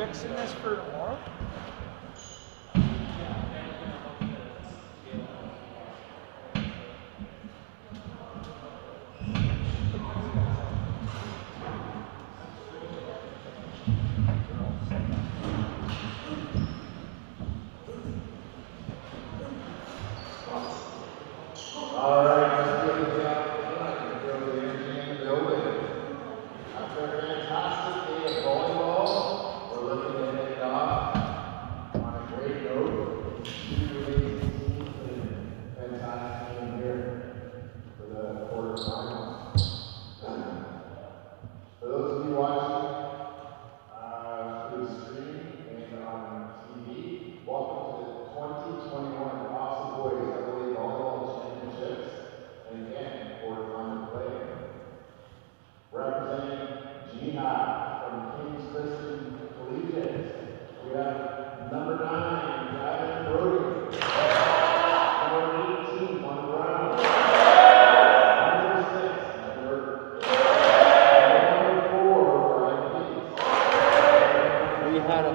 fixing this for tomorrow? All right, let's give it up. Throw the energy in the building. After a fantastic day of volleyball, we're looking to head it off on a great note. Two amazing teams and fantastic game here for the quarterfinals. For those of you watching through the stream and on TV, welcome to the 2021 OFSAA Boys Volleyball Championships and again, quarterfinal play. Representing Jihad from King's Christian Collegiate, we have number 9, Gavin Brody. Number 18, Juan Brown. Number 6, number 4, Ryan Peace. We had a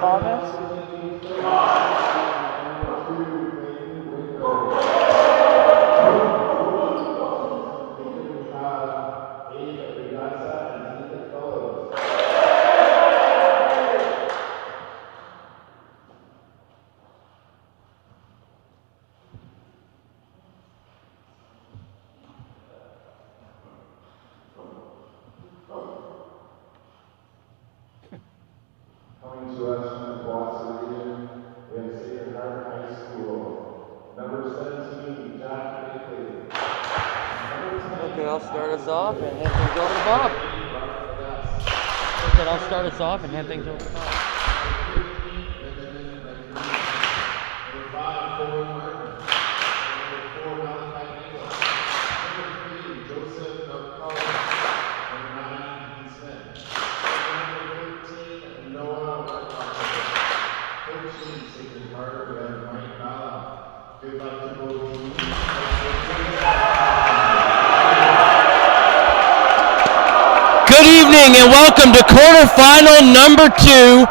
comments? Coming to us from the Boston region, we have Sacred Heart High School. Number 17, Jack Bickley. Okay, I'll start us off and hand things over to Bob. Okay, I'll start us off and hand things over to Bob. Number 5, Corey Martin. Number 4, Malachi Nicholas. Number 3, Joseph Collins. Number 9, Ethan Smith. Number 13, Noah Martin. Coaching Sacred Heart, we have Mike Bala. Good luck to both teams. Good evening and welcome to quarterfinal number 2.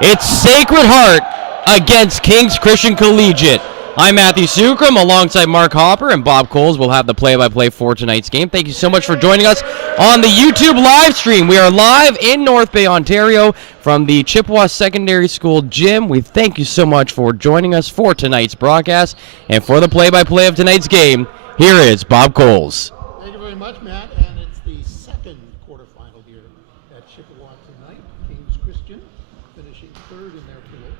It's Sacred Heart against King's Christian Collegiate. I'm Matthew Sukram alongside Mark Hopper, and Bob Coles will have the play-by-play for tonight's game. Thank you so much for joining us on the YouTube live stream. We are live in North Bay, Ontario from the Chippewa Secondary School gym. We thank you so much for joining us for tonight's broadcast. And for the play-by-play of tonight's game, here is Bob Coles. Thank you very much, Matt. And it's the second quarterfinal here at Chippewa tonight. King's Christian finishing third in their pool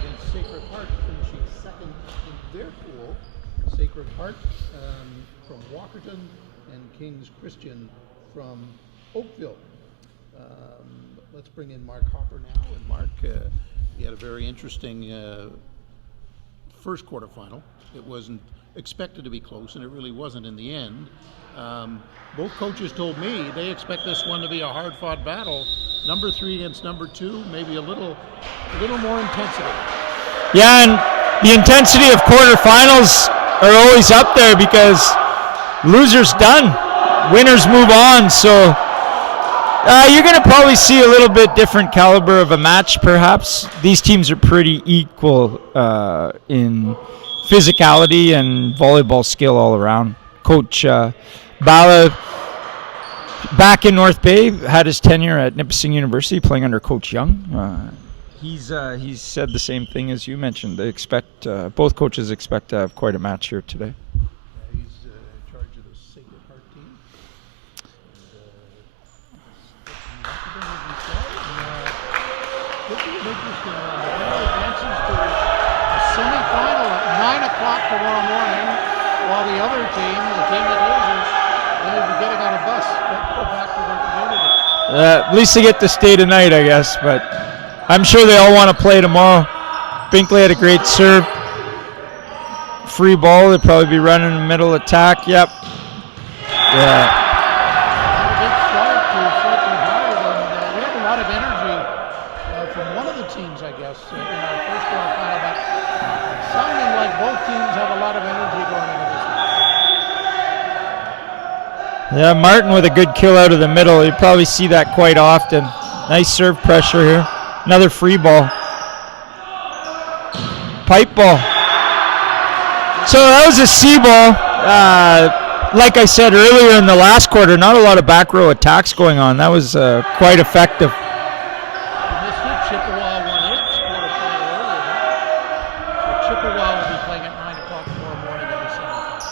against Sacred Heart finishing second in their pool. Sacred Heart from Walkerton and King's Christian from Oakville. Let's bring in Mark Hopper now. And Mark, he had a very interesting first quarterfinal. It wasn't expected to be close, and it really wasn't in the end. Both coaches told me they expect this one to be a hard-fought battle. Number 3 against number 2, maybe a little more intensity. Yeah, and the intensity of quarterfinals are always up there because losers done, winners move on. So you're going to probably see a little bit different caliber of a match, perhaps. These teams are pretty equal in physicality and volleyball skill all around. Coach Bala, back in North Bay, had his tenure at Nipissing University playing under Coach Young. He's said the same thing as you mentioned. They expect both coaches expect to have quite a match here today. He's in charge of the Sacred Heart team. This is an interesting one. It advances to a semi-final at 9 o'clock tomorrow morning, while the other team, the team that loses, they will be getting on a bus to go back to their community. At least they get to stay tonight, I guess, but I'm sure they all want to play tomorrow. Binkley had a great serve. Free ball, they'll probably be running the middle attack. Yep. Yeah. A big start to Sacred Heart, and we had a lot of energy from one of the teams, I guess, in our first quarterfinal, but sounding like both teams Yeah, Martin with a good kill out of the middle. You probably see that quite often. Nice serve pressure here. Another free ball. Pipe ball. So that was a C ball. Like I said earlier in the last quarter, not a lot of back row attacks going on. That was quite effective. And this did Chippewa won its quarterfinal earlier. So Chippewa will be playing at 9 o'clock tomorrow morning in the semifinals.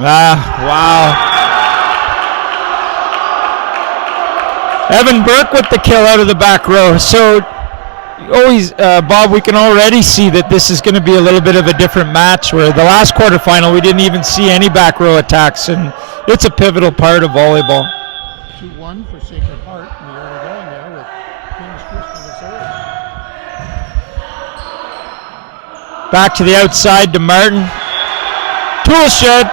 Wow. Evan Burke with the kill out of the back row. So always, Bob, we can already see that this is going to be a little bit of a different match, where the last quarterfinal we didn't even see any back row attacks, and it's a pivotal part of volleyball. 2-1 for Sacred Heart in the early going there with Kings Christian to serve. Back to the outside to Martin. Tool shed.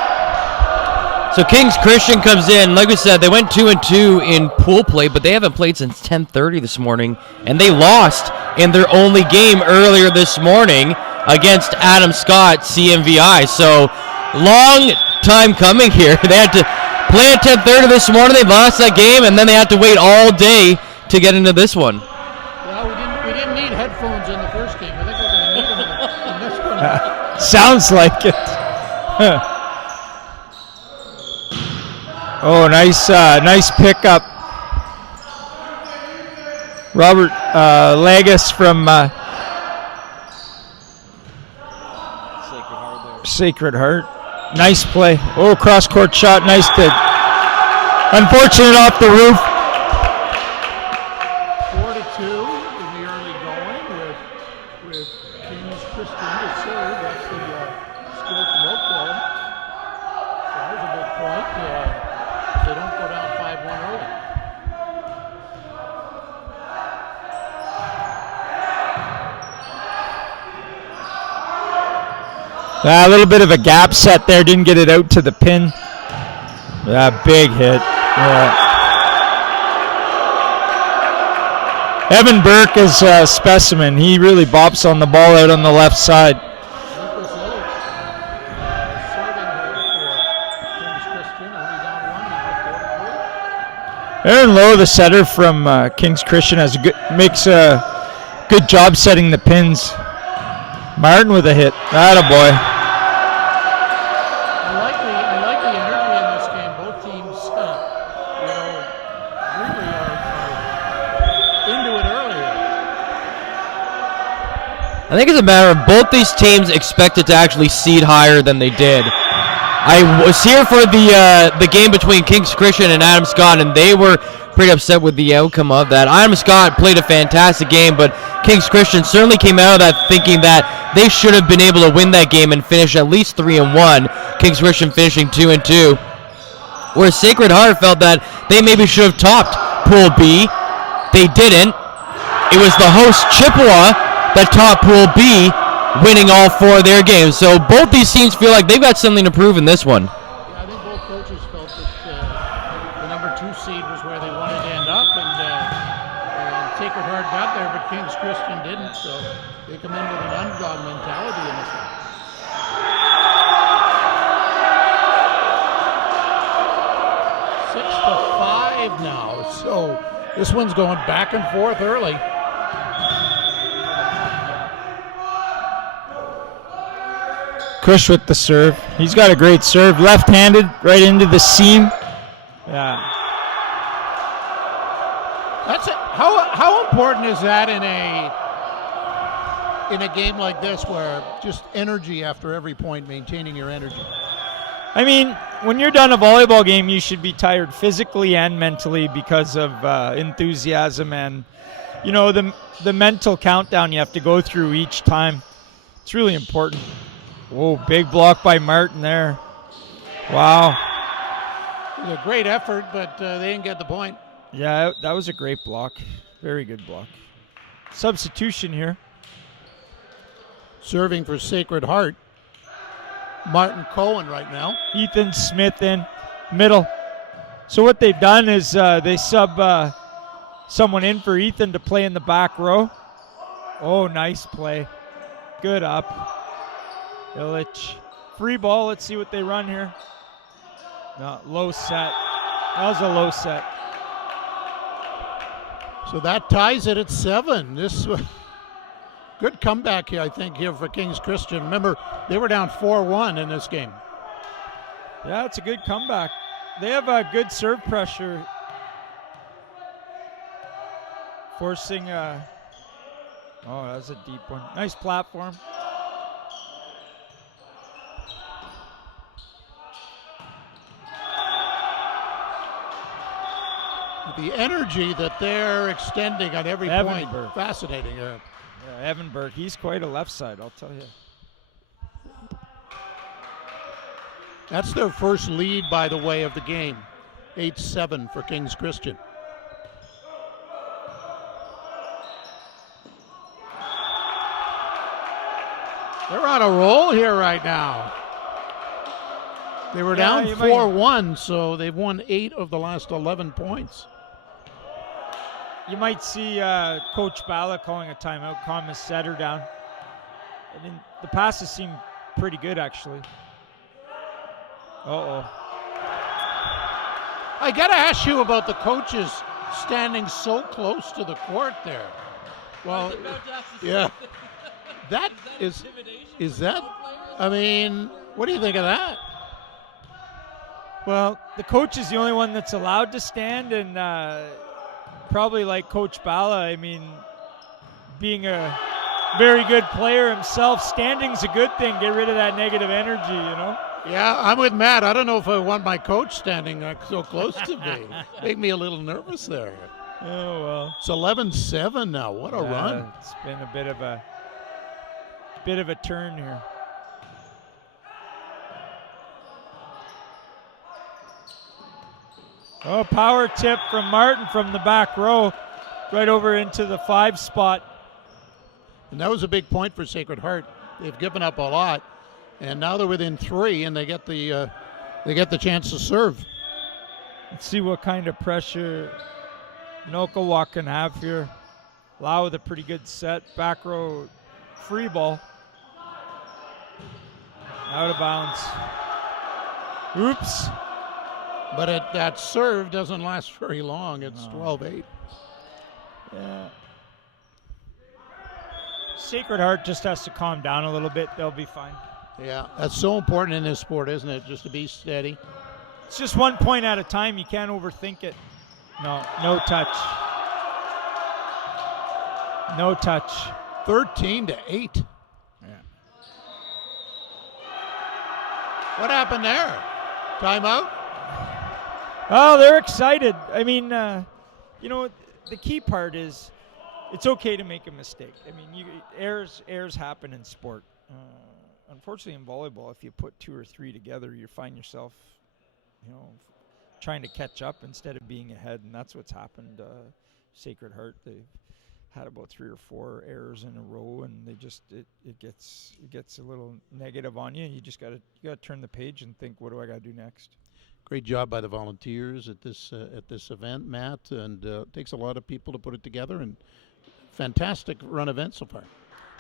So Kings Christian comes in. Like we said, they went 2-2 in pool play, but they haven't played since 10:30 this morning, and they lost in their only game earlier this morning against Adam Scott CMVI. So long time coming here. They had to play at 10:30 this morning. They lost that game, and then they had to wait all day to get into this one. Well, we didn't need headphones in the first game. I think we're going to need them in this one. Sounds like it. Oh, nice pickup. Robert Lagus from Sacred Heart. Nice play. Oh, cross-court shot. Nice to. Unfortunate off the roof. 4-2 in the early going with Kings Christian to serve. That's the score from Oakville. So that was a big point. If they don't go down 5-1 early. A little bit of a gap set there. Didn't get it out to the pin. Big hit. Yeah. Evan Burke is a specimen. He really bops on the ball out on the left side. Nicholas Illich serving here for Kings Christian. Only down 1 now, 4-3. Aaron Lowe, the setter from Kings Christian, makes a good job setting the pins. Martin with a hit. Attaboy. I like the energy in this game. Both teams, really are into it earlier. I think it's a matter of both these teams expected to actually seed higher than they did. I was here for the game between Kings Christian and Adam Scott, and they were pretty upset with the outcome of that. Adam Scott played a fantastic game, but Kings Christian certainly came out of that thinking that they should have been able to win that game and finish at least 3-1. Kings Christian finishing 2-2. Whereas Sacred Heart felt that they maybe should have topped Pool B. They didn't. It was the host Chippewa that topped Pool B, winning all 4 of their games. So both these teams feel like they've got something to prove in this one. Yeah, I think both coaches felt that the number 2 seed was where they wanted to end up, and Sacred Heart got there, but Kings Christian didn't, so they come in with an underdog mentality in this one. Six to 5 now, so this one's going back and forth early. Kush with the serve. He's got a great serve. Left-handed, right into the seam. Yeah. That's it. How important is that in a game like this, where just energy after every point, maintaining your energy? I mean, when you're done a volleyball game, you should be tired physically and mentally because of enthusiasm and, the mental countdown you have to go through each time. It's really important. Whoa, big block by Martin there. Wow. It was a great effort, but they didn't get the point. Yeah, that was a great block. Very good block. Substitution here. Serving for Sacred Heart, Martin Cohen right now. Ethan Smith in middle. So what they've done is they sub someone in for Ethan to play in the back row. Oh, nice play. Good up. Illich. Free ball. Let's see what they run here. No, low set. That was a low set. So that ties it at 7. This was good comeback here, I think, here for Kings Christian. Remember, they were down 4-1 in this game. Yeah, it's a good comeback. They have a good serve pressure. Forcing, oh, that was a deep one. Nice platform. The energy that they're extending on every point, Evanberg. fascinating. Yeah, Evanberg, he's quite a left side, I'll tell you. That's their first lead, by the way, of the game. 8-7 for Kings Christian. They're on a roll here right now. They were down 4-1, so they've won 8 of the last 11 points. You might see Coach Bala calling a timeout, calm his setter down. The passes seem pretty good, actually. Uh-oh. I got to ask you about the coaches standing so close to the court there. Well, yeah. That is that? I mean, what do you think of that? Well, the coach is the only one that's allowed to stand, and probably like Coach Bala, I mean, being a very good player himself, standing's a good thing. Get rid of that negative energy, you know? Yeah, I'm with Matt. I don't know if I want my coach standing so close to me. Make me a little nervous there. Oh, well. It's 11-7 now. What a run. It's been a bit of a turn here. Oh, power tip from Martin from the back row, right over into the 5 spot. And that was a big point for Sacred Heart. They've given up a lot, and now they're within 3, and they get the chance to serve. Let's see what kind of pressure Nokawak can have here. Lau with a pretty good set. Back row free ball. Out of bounds. Oops. But that serve doesn't last very long. It's 12-8. Yeah. Sacred Heart just has to calm down a little bit. They'll be fine. Yeah, that's so important in this sport, isn't it? Just to be steady. It's just 1 point at a time. You can't overthink it. No touch. No touch. 13-8. Yeah. What happened there? Timeout? Oh, they're excited. I mean, the key part is it's okay to make a mistake. I mean, errors happen in sport. Unfortunately, in volleyball, if you put 2 or 3 together, you find yourself, trying to catch up instead of being ahead, and that's what's happened. Sacred Heart, they've had about 3 or 4 errors in a row, and they just it gets a little negative on you. You just gotta turn the page and think, what do I gotta do next? Great job by the volunteers at this event, Matt, and it takes a lot of people to put it together, and fantastic run event so far.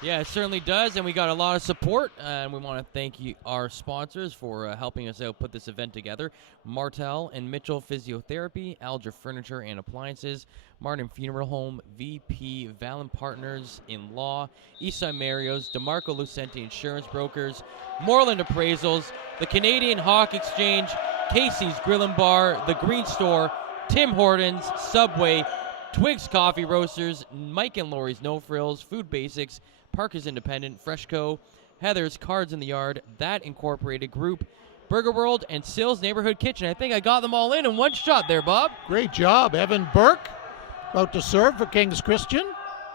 Yeah, it certainly does, and we got a lot of support, and we want to thank our sponsors for helping us out put this event together. Martel and Mitchell Physiotherapy, Alger Furniture and Appliances, Martin Funeral Home, VP Valen Partners in Law, Eastside Mario's, DeMarco Lucente Insurance Brokers, Moreland Appraisals, the Canadian Hawk Exchange, Casey's Grill and Bar, The Green Store, Tim Hortons, Subway, Twigs Coffee Roasters, Mike and Lori's No Frills, Food Basics, Parker's Independent, Freshco, Heather's Cards in the Yard, That Incorporated Group, Burger World, and Sills Neighborhood Kitchen. I think I got them all in one shot there, Bob. Great job. Evan Burke about to serve for Kings Christian,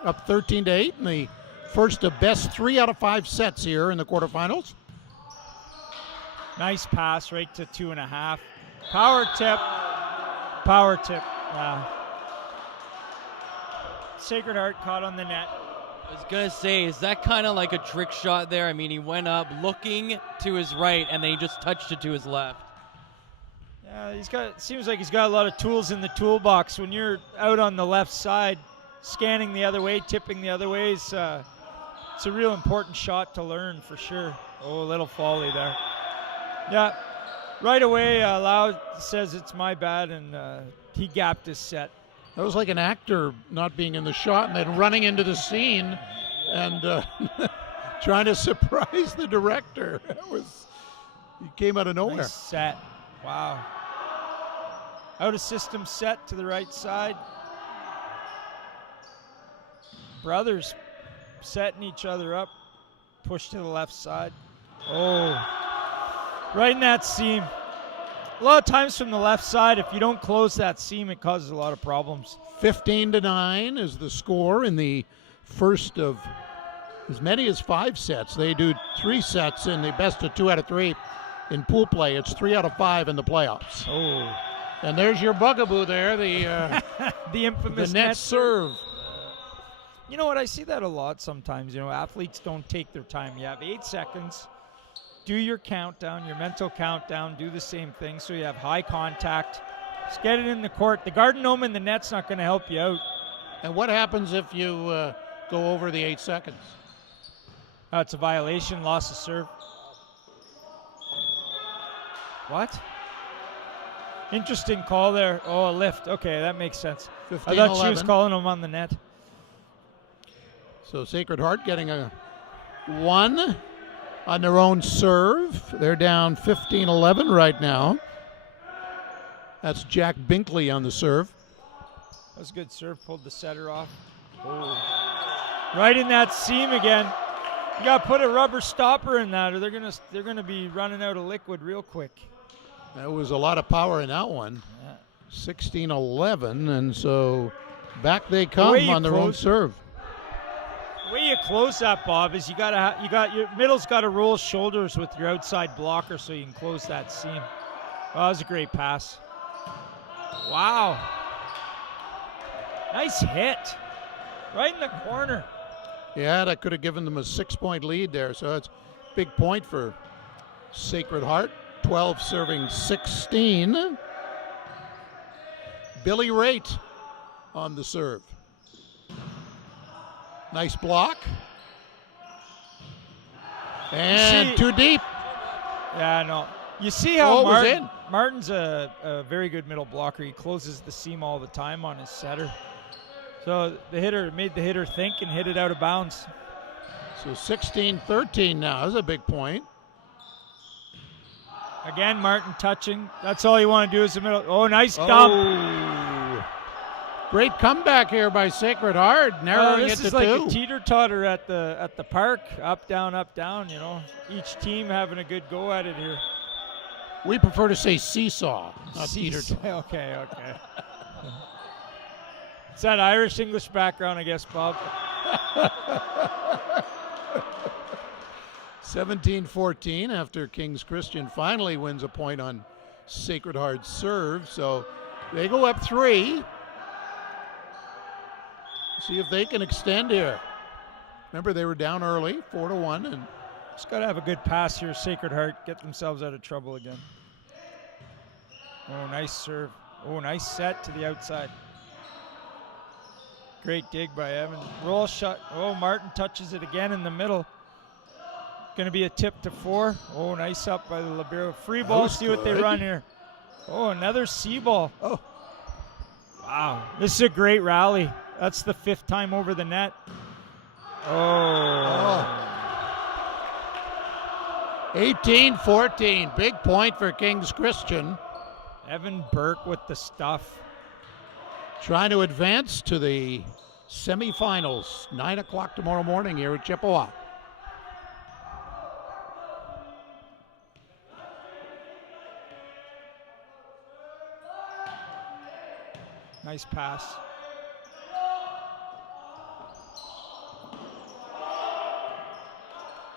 up 13-8 in the first of best 3 out of 5 sets here in the quarterfinals. Nice pass right to 2.5. Power tip. Power tip. Sacred Heart caught on the net. I was going to say, is that kind of like a trick shot there? I mean, he went up looking to his right, and then he just touched it to his left. Yeah, seems like he's got a lot of tools in the toolbox. When you're out on the left side, scanning the other way, tipping the other way, it's a real important shot to learn for sure. Oh, a little folly there. Yeah, right away, Lau says it's my bad, and he gapped his set. That was like an actor not being in the shot and then running into the scene and trying to surprise the director. He came out of nowhere. Nice set. Wow. Out of system set to the right side. Brothers setting each other up. Push to the left side. Oh. Right in that seam. A lot of times from the left side, if you don't close that seam, it causes a lot of problems. 15-9 is the score in the first of as many as 5 sets. They do 3 sets in the best of 2 out of 3 in pool play. It's 3 out of 5 in the playoffs. Oh. And there's your bugaboo there, the infamous net serve. You know what? I see that a lot sometimes. You know, athletes don't take their time. You have 8 seconds. Do your countdown, your mental countdown. Do the same thing so you have high contact. Just get it in the court. The garden gnome in the net's not going to help you out. And what happens if you go over the 8 seconds? It's a violation, loss of serve. What? Interesting call there. Oh, a lift. Okay, that makes sense. 15, I thought she was 11. calling him on the net. So Sacred Heart getting a 1 on their own serve. They're down 15-11 right now. That's Jack Binkley on the serve. That was a good serve. Pulled the setter off. Oh. Right in that seam again. You got to put a rubber stopper in that, or they're gonna be running out of liquid real quick. That was a lot of power in that one. Yeah. 16-11, and so back they come on their own serve. The way you close that, Bob, is you got your middle's got to roll shoulders with your outside blocker so you can close that seam. Oh, that was a great pass. Wow. Nice hit. Right in the corner. Yeah, that could have given them a 6-point lead there. So it's a big point for Sacred Heart. 12 serving 16. Billy Raitt on the serve. Nice block. And too deep. Yeah, no. You see how was in. Martin's a very good middle blocker. He closes the seam all the time on his setter. So the hitter made the hitter think and hit it out of bounds. So 16-13 now. That's a big point. Again, Martin touching. That's all you want to do is the middle. Oh, nice dump. Oh. Great comeback here by Sacred Heart, narrowing it to 2. This is like a teeter-totter at the park. Up, down, you know. Each team having a good go at it here. We prefer to say seesaw, not teeter-totter. Okay. It's that Irish-English background, I guess, Bob. 17-14 after King's Christian finally wins a point on Sacred Heart's serve. So they go up 3. See if they can extend here. Remember, they were down early, 4-1. And just got to have a good pass here, Sacred Heart. Get themselves out of trouble again. Oh, nice serve. Oh, nice set to the outside. Great dig by Evan. Roll shot. Oh, Martin touches it again in the middle. Going to be a tip to 4. Oh, nice up by the libero. Free ball. See what they run here. Oh, another C ball. Oh. Wow. This is a great rally. That's the 5th time over the net. Oh. 18-14. Big point for King's Christian. Evan Burke with the stuff. Trying to advance to the semifinals. 9 o'clock tomorrow morning here at Chippewa. Nice pass.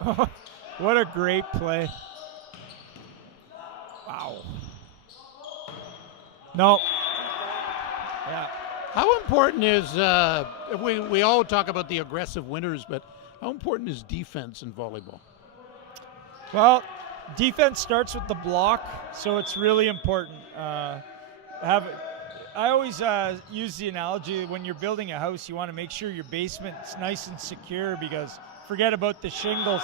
Oh, what a great play. Wow. No. Yeah. How important is, we all talk about the aggressive winners, but how important is defense in volleyball? Well, defense starts with the block, so it's really important. I always use the analogy, when you're building a house, you want to make sure your basement's nice and secure, because forget about the shingles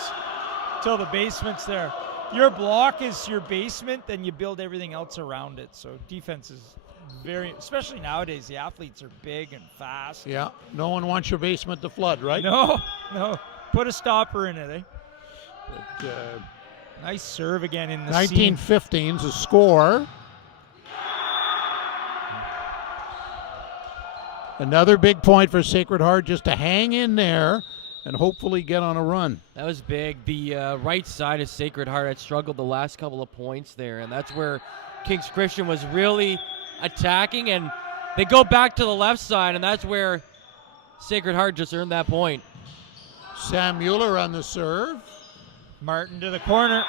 till the basement's there. your block is your basement, then you build everything else around it. So defense is very, especially nowadays, the athletes are big and fast. Yeah, no one wants your basement to flood, right? No. Put a stopper in it, eh? But, nice serve again in the 1915's a score. Another big point for Sacred Heart just to hang in there and hopefully get on a run. That was big. The right side of Sacred Heart had struggled the last couple of points there, and that's where King's Christian was really attacking, and they go back to the left side, and that's where Sacred Heart just earned that point. Sam Mueller on the serve. Martin to the corner.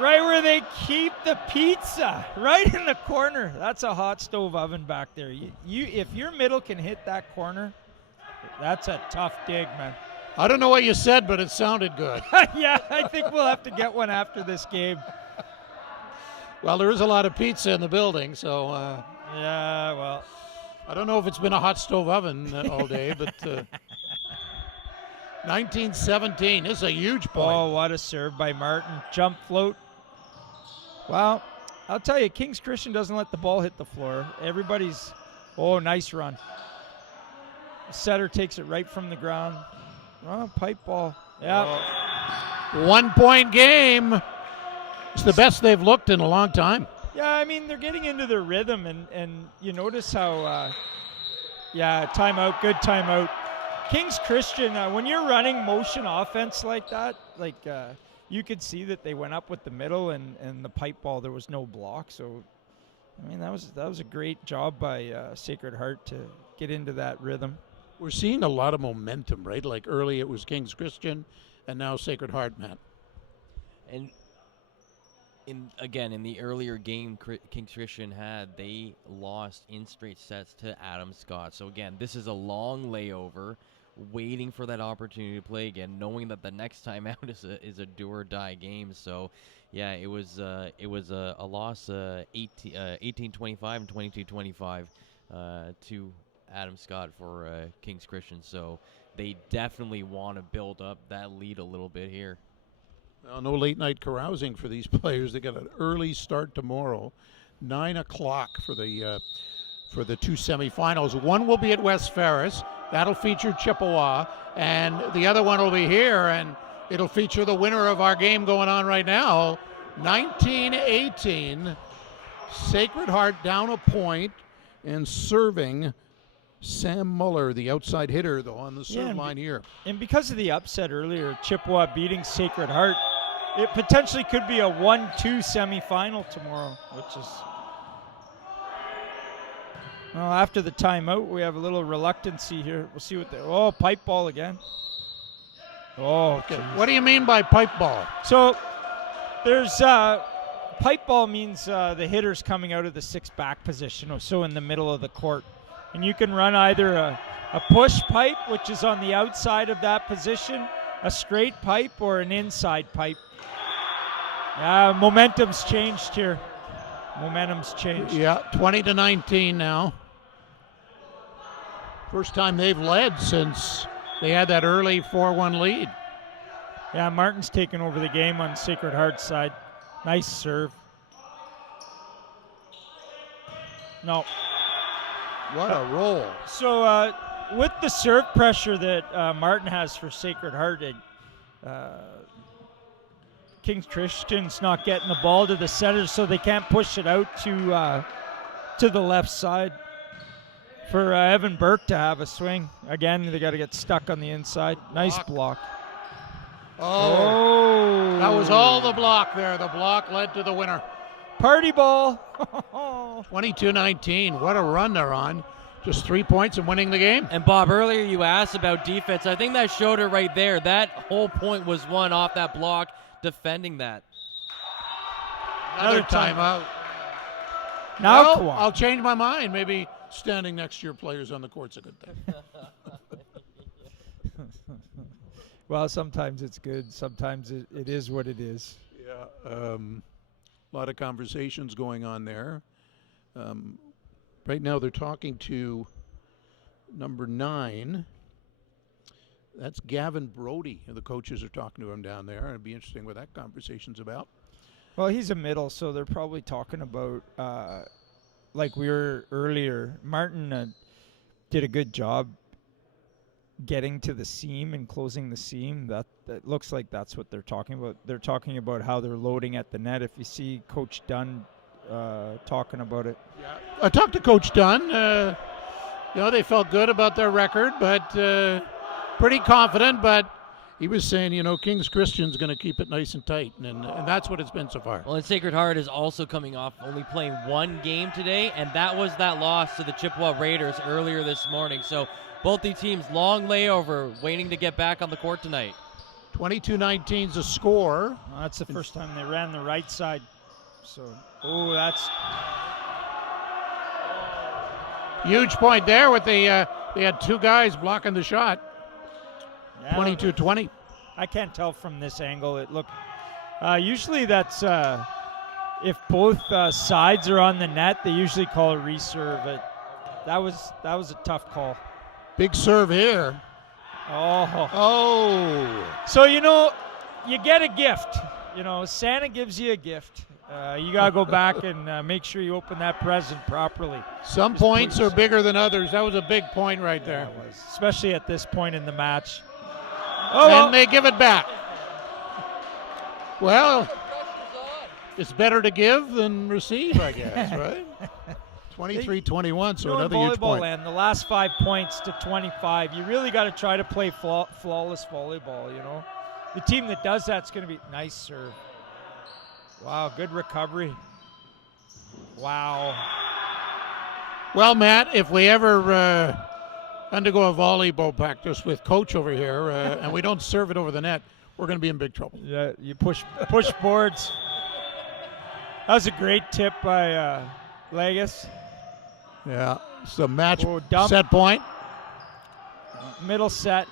Right where they keep the pizza, right in the corner. That's a hot stove oven back there. If your middle can hit that corner, that's a tough dig, man. I don't know what you said, but it sounded good. Yeah, I think we'll have to get one after this game. Well, there is a lot of pizza in the building, so yeah, well, I don't know if it's been a hot stove oven all day, but 1917 this is a huge point. Oh, what a serve by Martin. Jump float. Well, I'll tell you, King's Christian doesn't let the ball hit the floor. Everybody's, nice run. Setter takes it right from the ground. Oh, pipe ball. Yeah. 1 point game. It's the best they've looked in a long time. Yeah, I mean, they're getting into their rhythm, and you notice how, timeout, good timeout. King's Christian, when you're running motion offense like that, you could see that they went up with the middle and the pipe ball. There was no block. So, I mean, that was a great job by Sacred Heart to get into that rhythm. We're seeing a lot of momentum, right? Like early it was King's Christian, and now Sacred Heart, Matt. And in the earlier game King's Christian had, they lost in straight sets to Adam Scott. So again, this is a long layover, waiting for that opportunity to play again, knowing that the next time out is a do or die game. So yeah, it was a loss 18-25 and 22-25 to Adam Scott for King's Christian. So they definitely want to build up that lead a little bit here. Well, no late night carousing for these players. They got an early start tomorrow, 9 o'clock for the two semifinals. One will be at West Ferris. That'll feature Chippewa, and the other one will be here, and it'll feature the winner of our game going on right now, 19-18. Sacred Heart down a point and serving Sam Muller, the outside hitter, though, on the serve line here. And because of the upset earlier, Chippewa beating Sacred Heart, it potentially could be a 1-2 semifinal tomorrow, which is... Well, after the timeout, we have a little reluctancy here. We'll see what they... Oh, pipe ball again. Oh, okay. What do you mean by pipe ball? So there's... pipe ball means the hitter's coming out of the sixth back position, so in the middle of the court. And you can run either a push pipe, which is on the outside of that position, a straight pipe, or an inside pipe. Momentum's changed here. Momentum's changed. Yeah, 20-19 now. First time they've led since they had that early 4-1 lead. Yeah, Martin's taken over the game on Sacred Heart's side. Nice serve. No. What a roll. So with the serve pressure that Martin has for Sacred Heart, King's Christian's not getting the ball to the center, so they can't push it out to the left side for Evan Burke to have a swing. Again, they got to get stuck on the inside. Nice block. Oh, that was all the block there. The block led to the winner. Party ball. 22-19. What a run they're on. Just 3 points and winning the game. And Bob, earlier you asked about defense. I think that showed it right there. That whole point was won off that block, defending that. Another timeout. Now, well, I'll change my mind. Maybe standing next to your players on the court's a good thing. Well, sometimes it's good. Sometimes it is what it is. Yeah. A lot of conversations going on there. Right now they're talking to number 9, That's Gavin Brody, and the coaches are talking to him down there. It'd be interesting what that conversation's about. Well, he's a middle, so they're probably talking about, like we were earlier, Martin did a good job getting to the seam and closing the seam. That looks like that's what they're talking about. They're talking about how they're loading at the net. If you see Coach Dunn talking about it. Yeah. I talked to Coach Dunn. They felt good about their record, but pretty confident. But he was saying, King's Christian's going to keep it nice and tight, and that's what it's been so far. Well, and Sacred Heart is also coming off only playing one game today, and that was that loss to the Chippewa Raiders earlier this morning. So both the teams, long layover, waiting to get back on the court tonight. 22-19's a score. Well, that's the first time they ran the right side. So, that's huge point there with they had two guys blocking the shot. 22-20. I can't tell from this angle. It looked usually that's if both sides are on the net, they usually call a reserve. That was a tough call. Big serve here. Oh. So you get a gift. Santa gives you a gift. You gotta go back and make sure you open that present properly. Some points are bigger than others. That was a big point right there. It was, especially at this point in the match. And they give it back. Well, it's better to give than receive, I guess, right? 23-21, so another huge point. Land, the last 5 points to 25, you really got to try to play flawless volleyball, The team that does that's going to be nice serve. Wow, good recovery. Wow. Well, Matt, if we ever undergo a volleyball practice with Coach over here and we don't serve it over the net, we're going to be in big trouble. Yeah, you push boards. That was a great tip by Legas. Yeah, it's a match dump. set point. Middle set.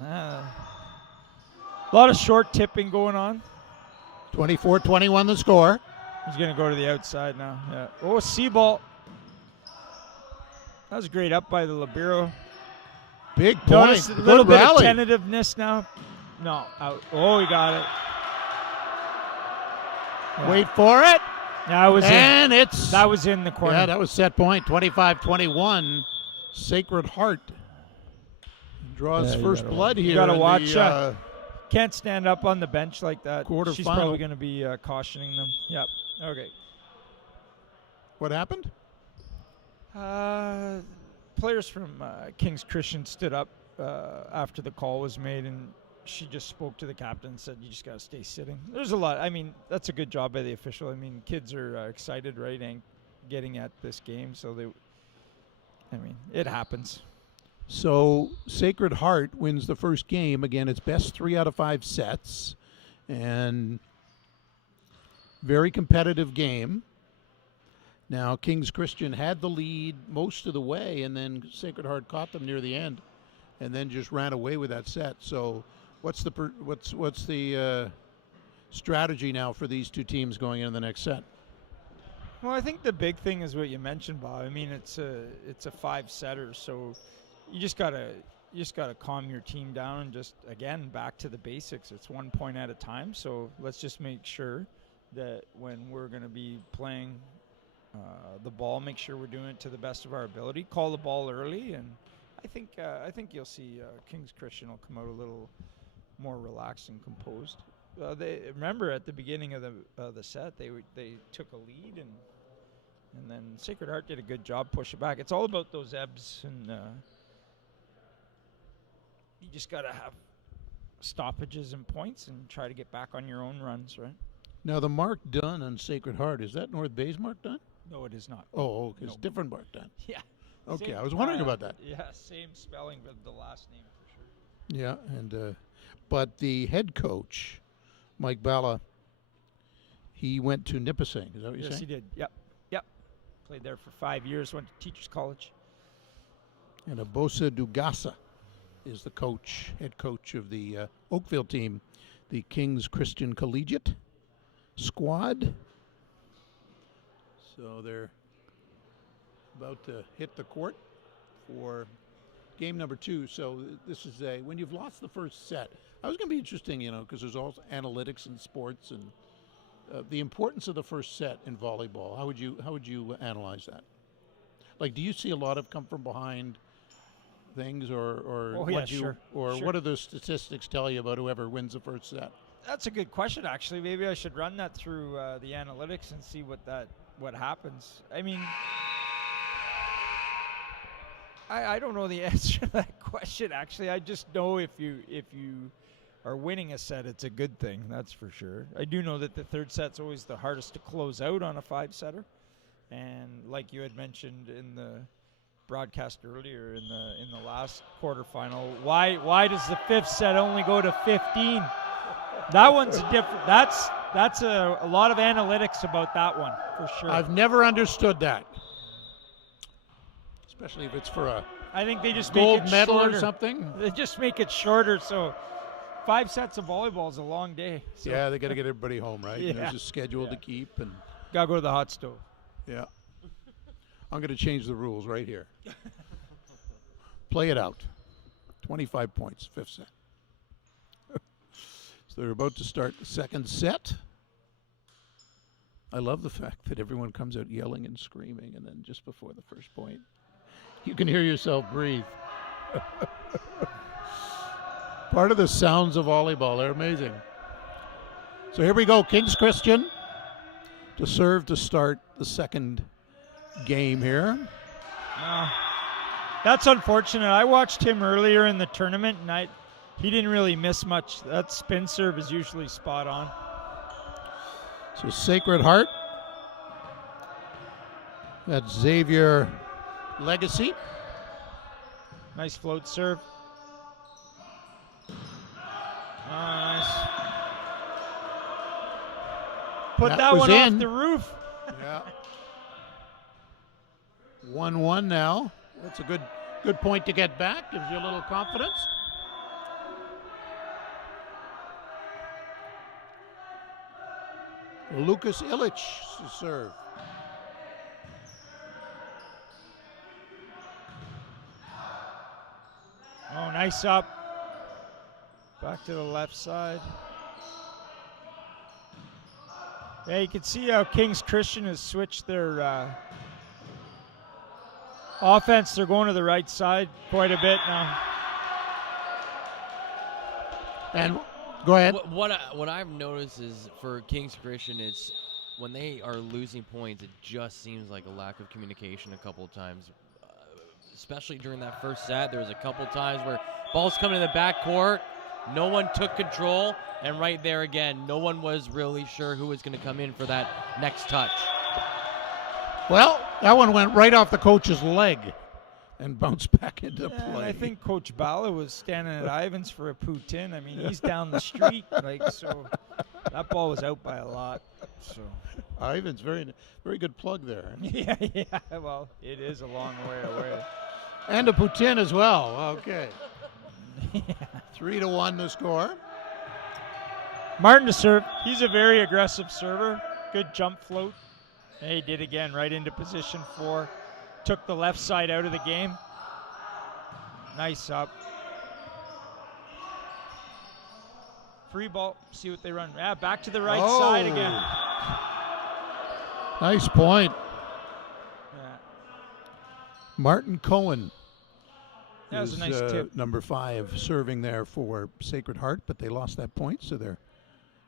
A lot of short tipping going on. 24-21 the score. He's going to go to the outside now. Yeah. C-ball. That was great up by the libero. Big point. Notice a little Good bit rally. of tentativeness now. No, out. Oh, he got it. Yeah. Wait for it. That was that was in the corner. Yeah, that was set point. 25-21. Sacred Heart draws first blood here. You got to watch. Can't stand up on the bench like that. She's Quarterfinal. probably going to be cautioning them. Yep. Okay. What happened? Players from King's Christian stood up after the call was made, and she just spoke to the captain and said, you just got to stay sitting. There's a lot. I mean, that's a good job by the official. I mean, kids are excited, right, and getting at this game. So it happens. So Sacred Heart wins the first game. Again, it's best 3 out of 5 sets. And very competitive game. Now, King's Christian had the lead most of the way, and then Sacred Heart caught them near the end and then just ran away with that set. So what's the strategy now for these two teams going into the next set? Well, I think the big thing is what you mentioned, Bob. I mean, it's a 5-setter, so you just gotta calm your team down and just, again, back to the basics. It's 1 point at a time, so let's just make sure that when we're going to be playing the ball, make sure we're doing it to the best of our ability. Call the ball early, and I think you'll see King's Christian will come out a little more relaxed and composed. They remember at the beginning of the set they took a lead, and then Sacred Heart did a good job pushing back. It's all about those ebbs, and you just got to have stoppages and points and try to get back on your own runs, right? Now, the mark done on Sacred Heart, is that North Bay's mark done? No, it is not. Oh, okay. It's No. different mark done. Yeah. Okay, Same, I was wondering about that. Yeah, same spelling, but the last name for sure. Yeah, and but the head coach, Mike Balla, he went to Nipissing. Is that what you're Yes, saying? he did. Yep. Played there for 5 years, went to Teachers College. And Abosa Dugasa is the head coach of the Oakville team, the King's Christian Collegiate squad. So they're about to hit the court for game number 2. So this is when you've lost the first set. I was going to be interesting, because there's also analytics in sports and the importance of the first set in volleyball. How would you analyze that? Like, do you see a lot of come from behind things, or Sure. what do the statistics tell you about whoever wins the first set? That's a good question, actually. Maybe I should run that through the analytics and see what happens. I mean, I don't know the answer to that question, actually. I just know if you are winning a set, it's a good thing. That's for sure. I do know that the third set's always the hardest to close out on a 5-setter, and like you had mentioned in the broadcast earlier in the last quarterfinal, why does the 5th set only go to 15? That one's different. That's a lot of analytics about that one, for sure. I've never understood that, especially if it's for I think they just gold make it medal shorter. or something. They just make it shorter, so 5 sets of volleyball is a long day. So Yeah, they got to get everybody home, right? Yeah. There's a schedule to keep, and gotta go to the hot stove. yeah. I'm going to change the rules right here. Play it out. 25 points, 5th set. So they're about to start the second set. I love the fact that everyone comes out yelling and screaming, and then just before the first point, you can hear yourself breathe. Part of the sounds of volleyball. They're amazing. So here we go. King's Christian to serve to start the second game here. That's unfortunate. I watched him earlier in the tournament, and he didn't really miss much. That spin serve is usually spot on. So Sacred Heart. That's Xavier Legacy. Nice float serve. Oh, nice. Put that was one in. off the roof. Yeah. 1-1 now. That's a good point to get back. Gives you a little confidence. Lucas Illich to serve. Oh, nice up. Back to the left side. Yeah, you can see how King's Christian has switched their offense. They're going to the right side quite a bit now. And go ahead. What I've noticed is for King's Christian, it's when they are losing points, it just seems like a lack of communication a couple of times. Especially during that first set, there was a couple of times where balls coming in the backcourt, no one took control, and right there again, no one was really sure who was going to come in for that next touch. Well, that one went right off the coach's leg and bounced back into Yeah, and play. I think Coach Bala was standing at Ivans for a poutine. I mean, he's down the street, so that ball was out by a lot. So Ivan's very good plug there. yeah. Well, it is a long way away. And a poutine as well. Okay. Yeah. 3-1 the score. Martin to serve. He's a very aggressive server. Good jump float. And he did again right into position 4. Took the left side out of the game. Nice up. Free ball. See what they run. Yeah, back to the right side again. Nice point. Yeah. Martin Cohen. That was a is, nice tip. Number 5 serving there for Sacred Heart, but they lost that point, so they're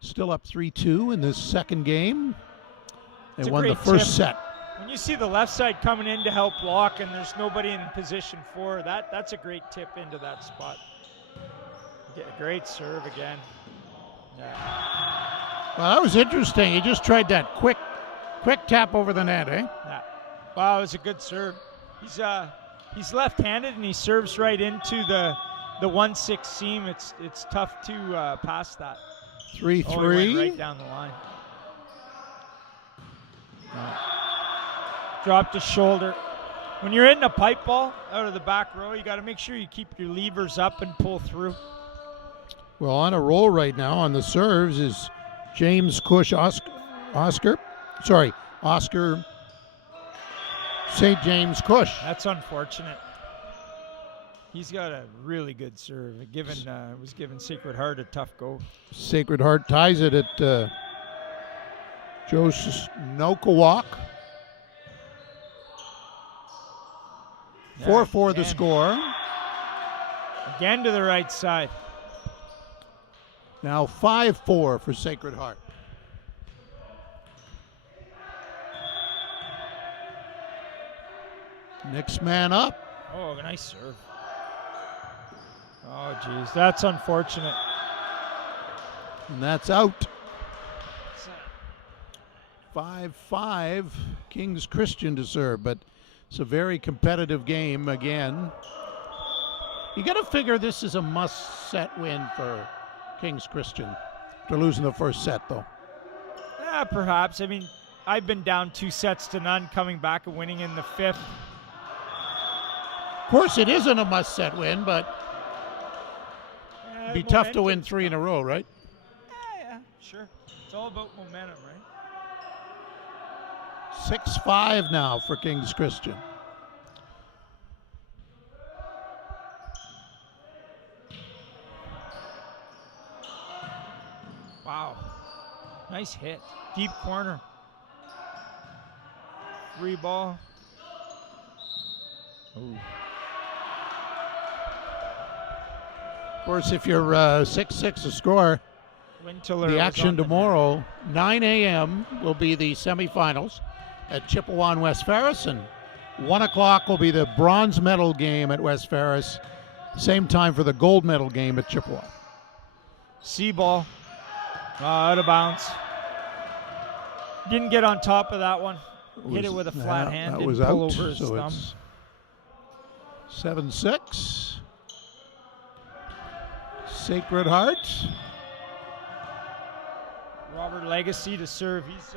still up 3-2 in this second game. They It's a won the great first tip. set. When you see the left side coming in to help block and there's nobody in position 4, that's a great tip into that spot. Yeah, great serve again. Yeah. Well, that was interesting. He just tried that quick tap over the net, eh? Yeah. Wow, it was a good serve. He's left-handed and he serves right into the 1-6 seam. It's tough to pass that. 3-3. Oh, he went right down the line. Dropped his shoulder. When you're hitting a pipe ball out of the back row, you got to make sure you keep your levers up and pull through. Well, on a roll right now on the serves is James Cush Oscar St. James Cush. That's unfortunate. He's got a really good serve. Was giving Sacred Heart a tough go. Sacred Heart ties it at Joe Nokawak. 4-4 the score. Again to the right side. Now 5-4 for Sacred Heart. Next man up. Oh, nice serve. Oh, geez. That's unfortunate. And that's out. 5-5, Kings Christian to serve, but it's a very competitive game again. You got to figure this is a must-set win for Kings Christian. They're losing the first set, though. Yeah, perhaps. I mean, I've been down 2-0, coming back and winning in the 5th. Of course, it isn't a must-set win, but it'd be tough to win 3 in a row, right? Yeah, sure. It's all about momentum, right? 6-5 now for Kings Christian. Wow. Nice hit. Deep corner. Free ball. Ooh. Of course, if you're 6-6 to score, the action tomorrow, 9 a.m. will be the semifinals at Chippewa and West Ferris, and 1 o'clock will be the bronze medal game at West Ferris. Same time for the gold medal game at Chippewa. C ball. Out of bounds. Didn't get on top of that one. Hit it with a flat hand. That Didn't was pull out, over his so thumb. it's 7-6. Sacred Heart. Robert Legacy to serve. He's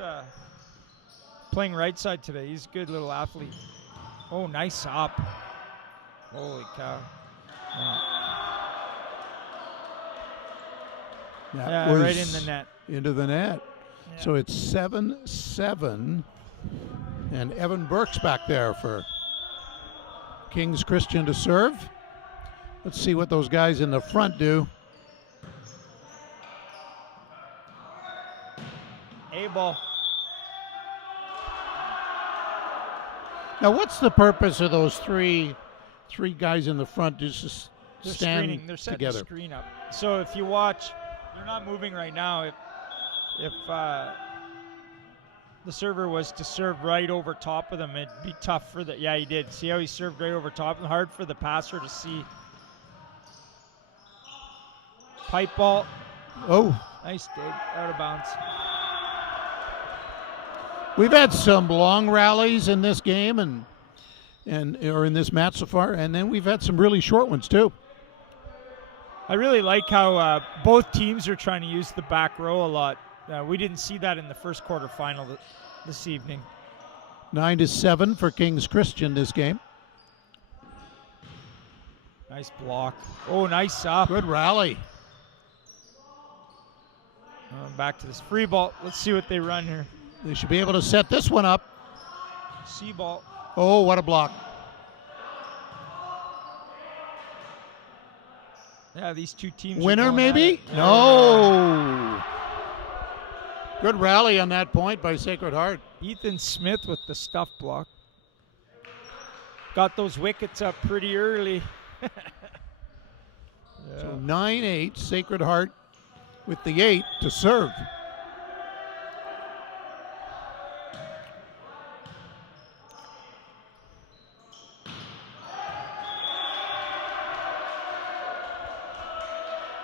playing right side today. He's a good little athlete. Oh, nice up. Holy cow. Yeah, right in the net. Into the net. Yeah. So it's 7-7. And Evan Burke's back there for Kings Christian to serve. Let's see what those guys in the front do. A-ball. Now, what's the purpose of those three guys in the front just to They're stand screening. They're setting together? the screen up. So if you watch, they're not moving right now. If the server was to serve right over top of them, it'd be tough for the. Yeah, he did. See how he served right over top? Hard for the passer to see. Pipe ball. Oh, Nice dig. Out of bounds. we've had some long rallies in this game or in this match so far, and then we've had some really short ones too. I really like how both teams are trying to use the back row a lot. We didn't see that in the first quarterfinal this evening. 9-7 for Kings Christian this game. Nice block. Oh, nice up. Good rally. Back to this free ball. Let's see what they run here. They should be able to set this one up. C ball. Oh, what a block. Yeah, these two teams. Winner, are going maybe? at it. Yeah. No. Good rally on that point by Sacred Heart. Ethan Smith with the stuff block. Got those wickets up pretty early. So 9-8, Sacred Heart with the 8 to serve.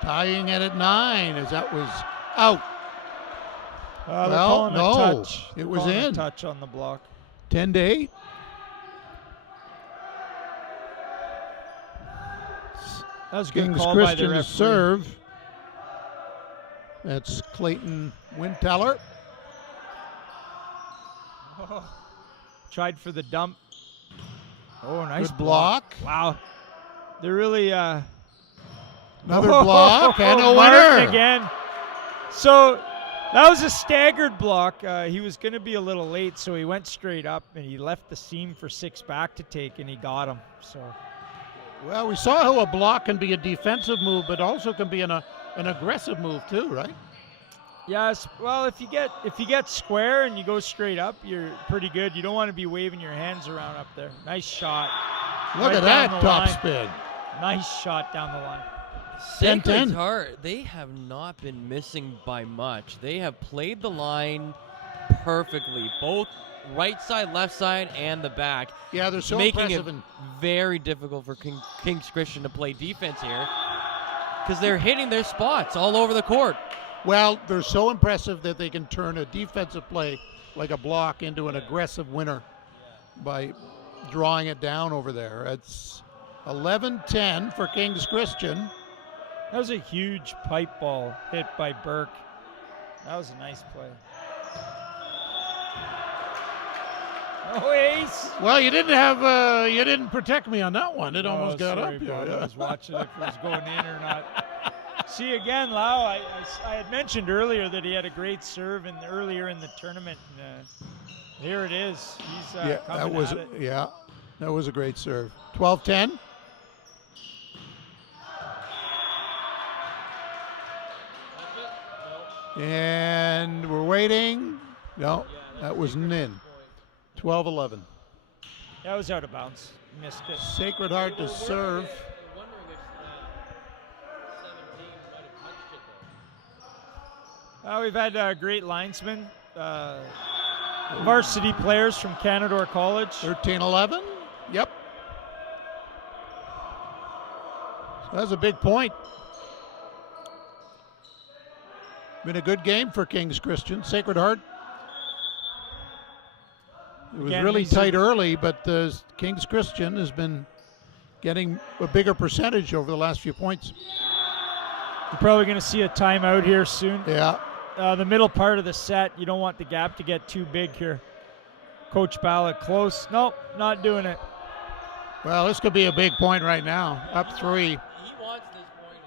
Tying it at 9 as that was out. They're Well, calling a no, touch. it They're was calling a in. touch on the block. 10-8. That was a good Kings call by the Christian to referee. serve. That's Clayton Winteller. Oh, tried for the dump. Oh, nice Good block. Wow. They're really Another block and a Martin winner. again. So that was a staggered block. He was going to be a little late, so he went straight up and he left the seam for 6 back to take, and he got him. So Well, we saw how a block can be a defensive move, but also can be an aggressive move too, right? Yes. Well, if you get square and you go straight up, you're pretty good. You don't want to be waving your hands around up there. Nice shot. Look Right at down that the top line. spin. Nice shot down the line. 10-10. Sacred Heart, they have not been missing by much. They have played the line perfectly, both right side, left side, and the back. Yeah, they're so making it impressive. very difficult for Kings Christian to play defense here because they're hitting their spots all over the court. Well, they're so impressive that they can turn a defensive play like a block into an aggressive winner by drawing it down over there. It's 11-10 for Kings Christian. That was a huge pipe ball hit by Burke. That was a nice play. Oh, ace. Well, you didn't protect me on that one. It almost got sorry, up here. bud. I was watching if it was going in or not. See, again, Lau, I had mentioned earlier that he had a great serve earlier in the tournament. And, here it is. He's coming at it. That was a great serve. 12-10. And we're waiting. No, that was in. 12-11. That was out of bounds. Missed it. Sacred Heart to serve. We've had great linesmen, varsity players from Canadore College. 13-11. Yep. So that's a big point. Been a good game for Kings Christian. Sacred Heart. It was Again, really these are tight the- early, but Kings Christian has been getting a bigger percentage over the last few points. You're probably going to see a timeout here soon. Yeah. The middle part of the set, you don't want the gap to get too big here. Coach Ballot close. Nope, not doing it. Well, this could be a big point right now. Up 3. He wants this point.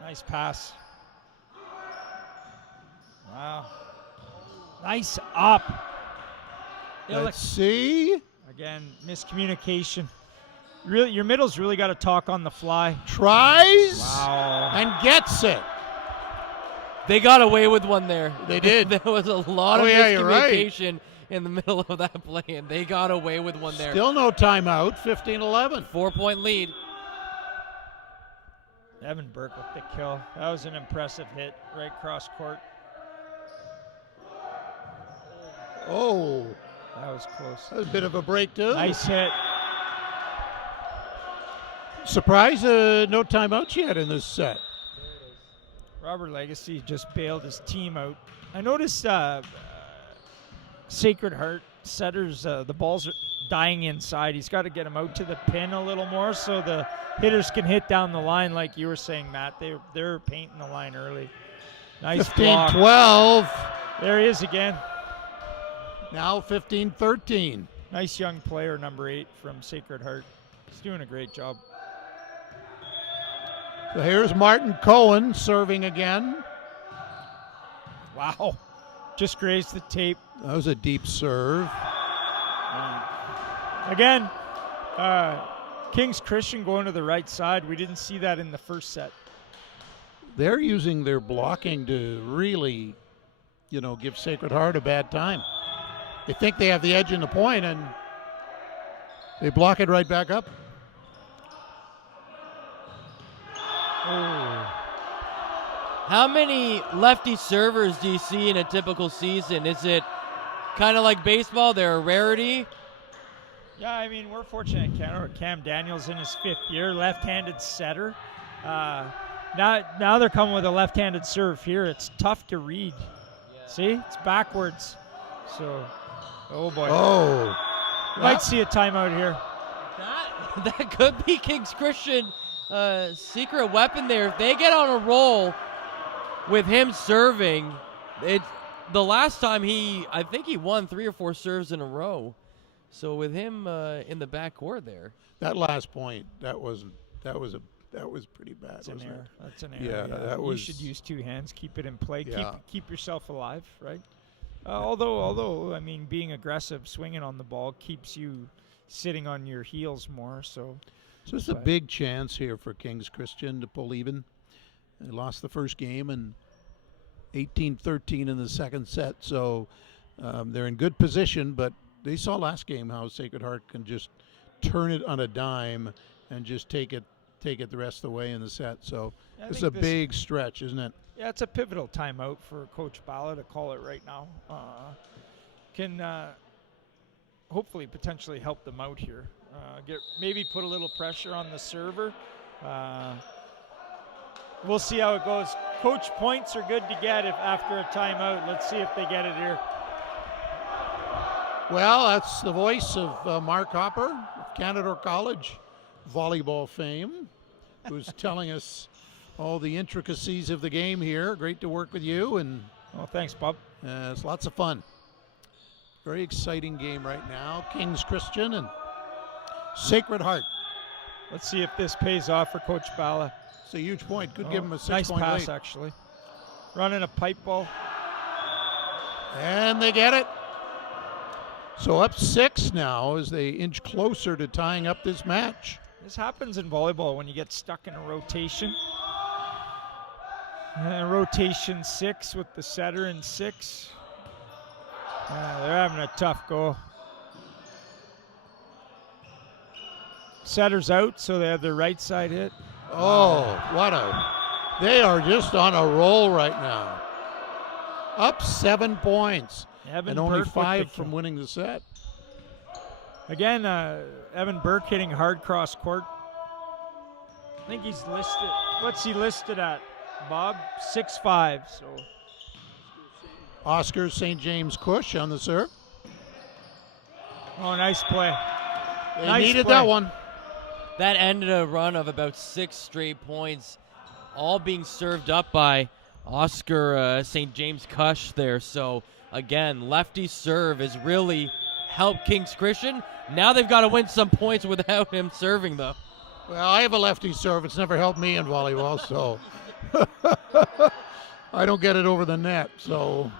Nice pass. Wow. Nice up. Yeah, Let's see. again, miscommunication. Really, your middle's really got to talk on the fly. Tries Wow. and gets it. They got away with one there. They did. There was a lot Oh, of yeah, you're right. miscommunication in the middle of that play, and they got away with one there. Still no timeout. 15-11. 4-point lead. Evan Burke with the kill. That was an impressive hit right cross court. Oh, That was close. that was a bit of a break too. Nice hit. Surprise, no timeouts yet in this set. Robert Legacy just bailed his team out. I noticed Sacred Heart setters, the balls are dying inside. He's got to get them out to the pin a little more so the hitters can hit down the line like you were saying, Matt. They're painting the line early. Nice block. 15-12. There he is again. Now 15-13. Nice young player, number 8 from Sacred Heart. He's doing a great job. So here's Martin Cohen serving again. Wow. Just grazed the tape. That was a deep serve. Again, Kings Christian going to the right side. We didn't see that in the first set. They're using their blocking to really, give Sacred Heart a bad time. They think they have the edge in the point, and they block it right back up. Oh. How many lefty servers do you see in a typical season? Is it kind of like baseball? They're a rarity. Yeah, I mean, we're fortunate at Canada. Cam Daniels in his 5th year, left-handed setter. Now they're coming with a left-handed serve here. It's tough to read. See, it's backwards. So, oh boy. Oh. Might see a timeout here. That could be Kings Christian secret weapon there. If they get on a roll with him serving, the last time I think he won 3 or 4 serves in a row. So with him in the backcourt there. That last point, that was pretty bad. That's an wasn't error. it? That's an Yeah, error. that was. You should use 2 hands. Keep it in play. Yeah. Keep yourself alive, right? Although I mean, being aggressive, swinging on the ball keeps you sitting on your heels more. So it's a big chance here for King's Christian to pull even. They lost the first game and 18-13 in the second set, so they're in good position. But they saw last game how Sacred Heart can just turn it on a dime and just take it the rest of the way in the set. So this is a big stretch, isn't it? Yeah, it's a pivotal timeout for Coach Bala to call it right now. Can hopefully potentially help them out here. Maybe put a little pressure on the server. We'll see how it goes. Coach, points are good to get if after a timeout. Let's see if they get it here. Well, that's the voice of Mark Hopper of Canada College volleyball fame, who's telling us all the intricacies of the game here. Great to work with you, and thanks, Bob. It's lots of fun. Very exciting game right now. King's Christian and Sacred Heart. Let's see if this pays off for Coach Bala. It's a huge point. Could give him a 6-point nice pass, lead. actually. Running a pipe ball. And they get it. So up 6 now as they inch closer to tying up this match. This happens in volleyball when you get stuck in a rotation. Rotation 6 with the setter in 6. They're having a tough go. Setter's out, so they have their right side hit. They are just on a roll right now. Up 7 points. And only Burke 5 from winning the set. Again, Evan Burke hitting hard cross court. I think he's listed. What's he listed at, Bob? 6'5". So Oscar St. James Cush on the serve. Oh, nice play. They needed that one. That ended a run of about 6 straight points, all being served up by Oscar St. James Cush there. So, again, lefty serve has really helped King's Christian. Now they've got to win some points without him serving, though. Well, I have a lefty serve. It's never helped me in volleyball, so I don't get it over the net. So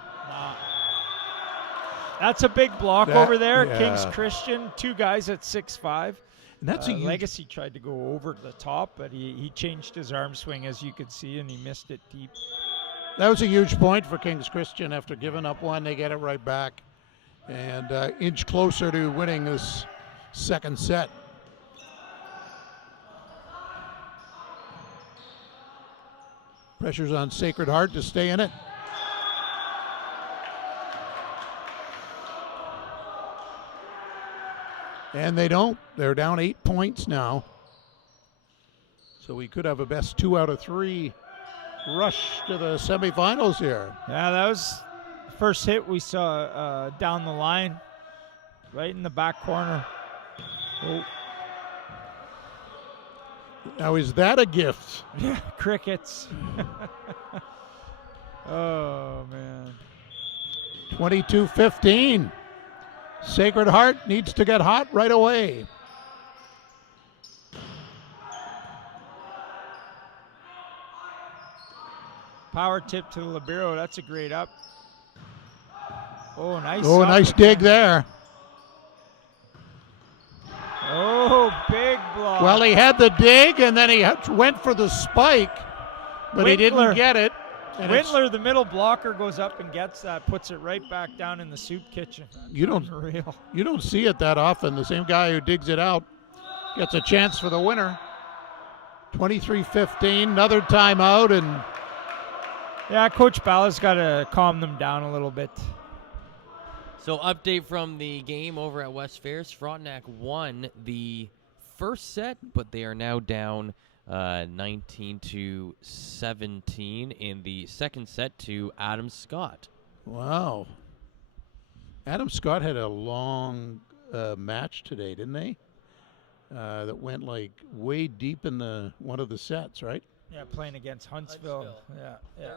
that's a big block over there. Yeah. King's Christian, 2 guys at 6'5". And that's a huge... Legacy tried to go over the top, but he changed his arm swing, as you could see, and he missed it deep. That was a huge point for King's Christian. After giving up one, they get it right back and inch closer to winning this second set. Pressure's on Sacred Heart to stay in it. And they don't. They're down 8 points now. So we could have a best 2 out of 3 rush to the semifinals here. Yeah, that was the first hit we saw down the line, right in the back corner. Oh. Now, is that a gift? Yeah, crickets. Oh, man. 22-15. Sacred Heart needs to get hot right away. Power tip to the libero. That's a great up. Oh, nice. Oh, nice dig there. Oh, big block. Well, he had the dig, and then he went for the spike, but he didn't get it. And Windler, the middle blocker, goes up and gets that, puts it right back down in the soup kitchen. You don't see it that often. The same guy who digs it out gets a chance for the winner. 23-15, another timeout, and yeah, Coach Bala's got to calm them down a little bit. So update from the game over at West Ferris. Frontenac won the first set, but they are now down 19-17 in the second set to Adam Scott. Wow. Adam Scott had a long match today, didn't they? That went like way deep in one of the sets, right? Yeah, playing against Huntsville. Yeah. 32-30,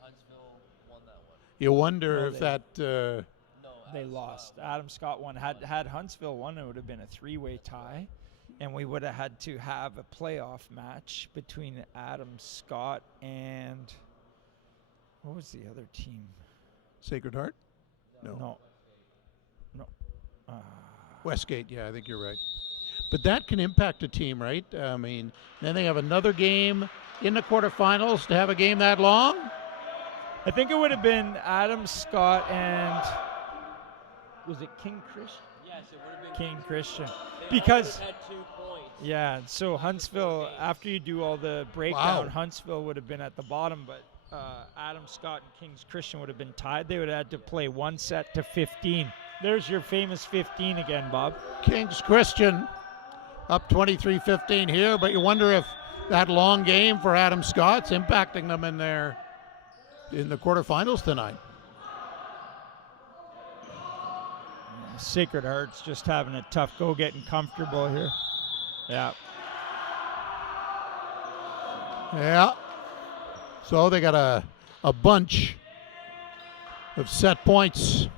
Huntsville won that one. You wonder if that... they lost. Adam Scott won. Had Huntsville won, it would have been a 3-way tie, and we would have had to have a playoff match between Adam Scott and... What was the other team? Sacred Heart? No. Westgate, yeah, I think you're right. But that can impact a team, right? I mean, then they have another game in the quarterfinals to have a game that long? I think it would have been Adam Scott and was it King Christian? Yes, it would have been King Christian. They Because had 2 points. yeah, so Huntsville, after you do all the breakdown, Huntsville would have been at the bottom, but Adam Scott and King's Christian would have been tied. They would have had to play 1 set to 15. There's your famous 15 again, Bob. King's Christian up 23-15 here, but you wonder if that long game for Adam Scott's impacting them in the quarterfinals tonight. Sacred Heart's just having a tough go getting comfortable here. Yeah. Yeah. So they got a bunch of set points.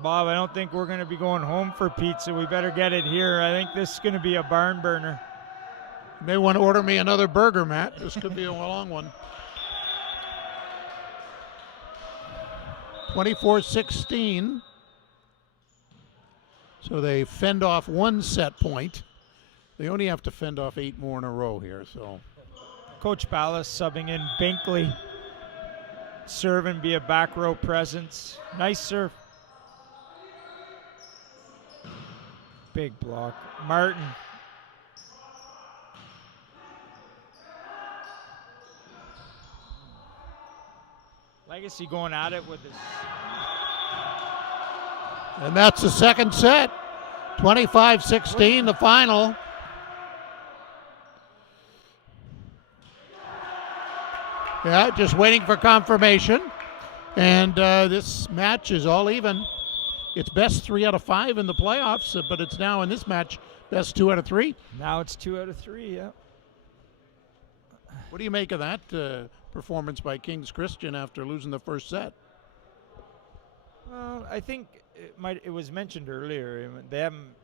Bob, I don't think we're going to be going home for pizza. We better get it here. I think this is going to be a barn burner. You may want to order me another burger, Matt. This could be a long one. 24-16. So they fend off 1 set point. They only have to fend off 8 more in a row here. So Coach Ballas subbing in Binkley. Serve and be a back row presence. Nice serve. Big block. Martin. Legacy going at it with his. and that's the second set. 25-16, the final. Yeah, just waiting for confirmation. And this match is all even. It's best 3 out of 5 in the playoffs, but it's now in this match best 2 out of 3. Now it's 2 out of 3, yeah. What do you make of that performance by King's Christian after losing the first set? Well, I think it was mentioned earlier. They haven't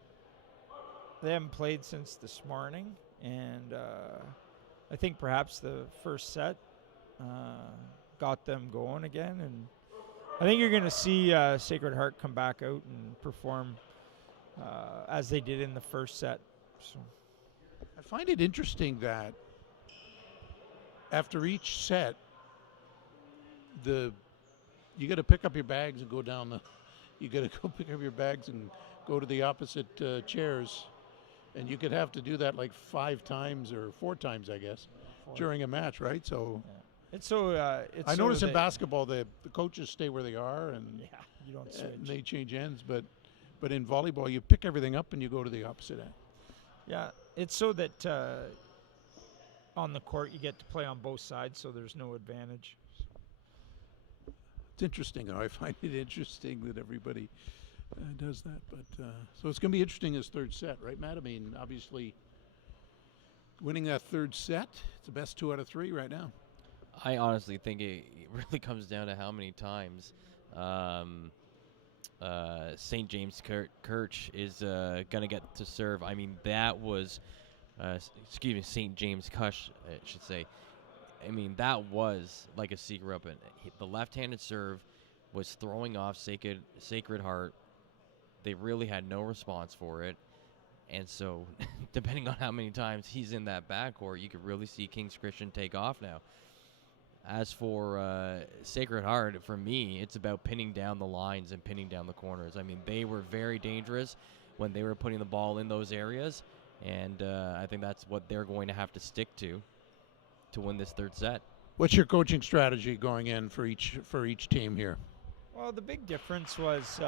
played since this morning, and I think perhaps the first set got them going again, and I think you're going to see Sacred Heart come back out and perform as they did in the first set. So. I find it interesting that after each set, you got to pick up your bags and go down you got to go pick up your bags and go to the opposite chairs, and you could have to do that like 5 times or 4 times, I guess, during a match, right? So. Yeah. It's so. I notice in basketball the coaches stay where they are and you don't switch. And they change ends, but in volleyball you pick everything up and you go to the opposite end. Yeah, it's so that on the court you get to play on both sides, so there's no advantage. It's interesting, though. I find it interesting that everybody does that. But so it's going to be interesting this third set, right, Matt? I mean, obviously, winning that third set, it's the best 2 out of 3 right now. I honestly think it really comes down to how many times St. James Kirch is going to get to serve. I mean, that was, St. James Kush, I should say. I mean, that was like a secret up. And the left-handed serve was throwing off Sacred Heart. They really had no response for it. And so, depending on how many times he's in that backcourt, you could really see King's Christian take off now. As for Sacred Heart, for me, it's about pinning down the lines and pinning down the corners. I mean, they were very dangerous when they were putting the ball in those areas, and I think that's what they're going to have to stick to win this third set. What's your coaching strategy going in for each team here? Well, the big difference was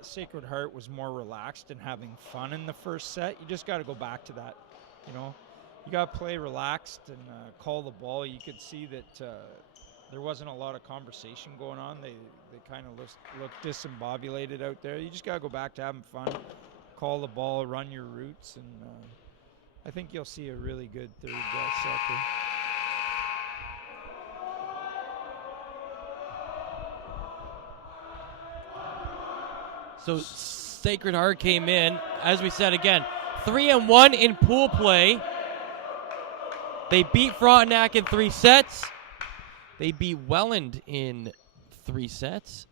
Sacred Heart was more relaxed and having fun in the first set. You just got to go back to that, you know. You got to play relaxed and call the ball. You could see that there wasn't a lot of conversation going on. They kind of looked discombobulated out there. You just got to go back to having fun, call the ball, run your routes, and I think you'll see a really good third set here. So Sacred Heart came in, as we said again, 3-1 in pool play. They beat Frontenac in 3 sets. They beat Welland in 3 sets,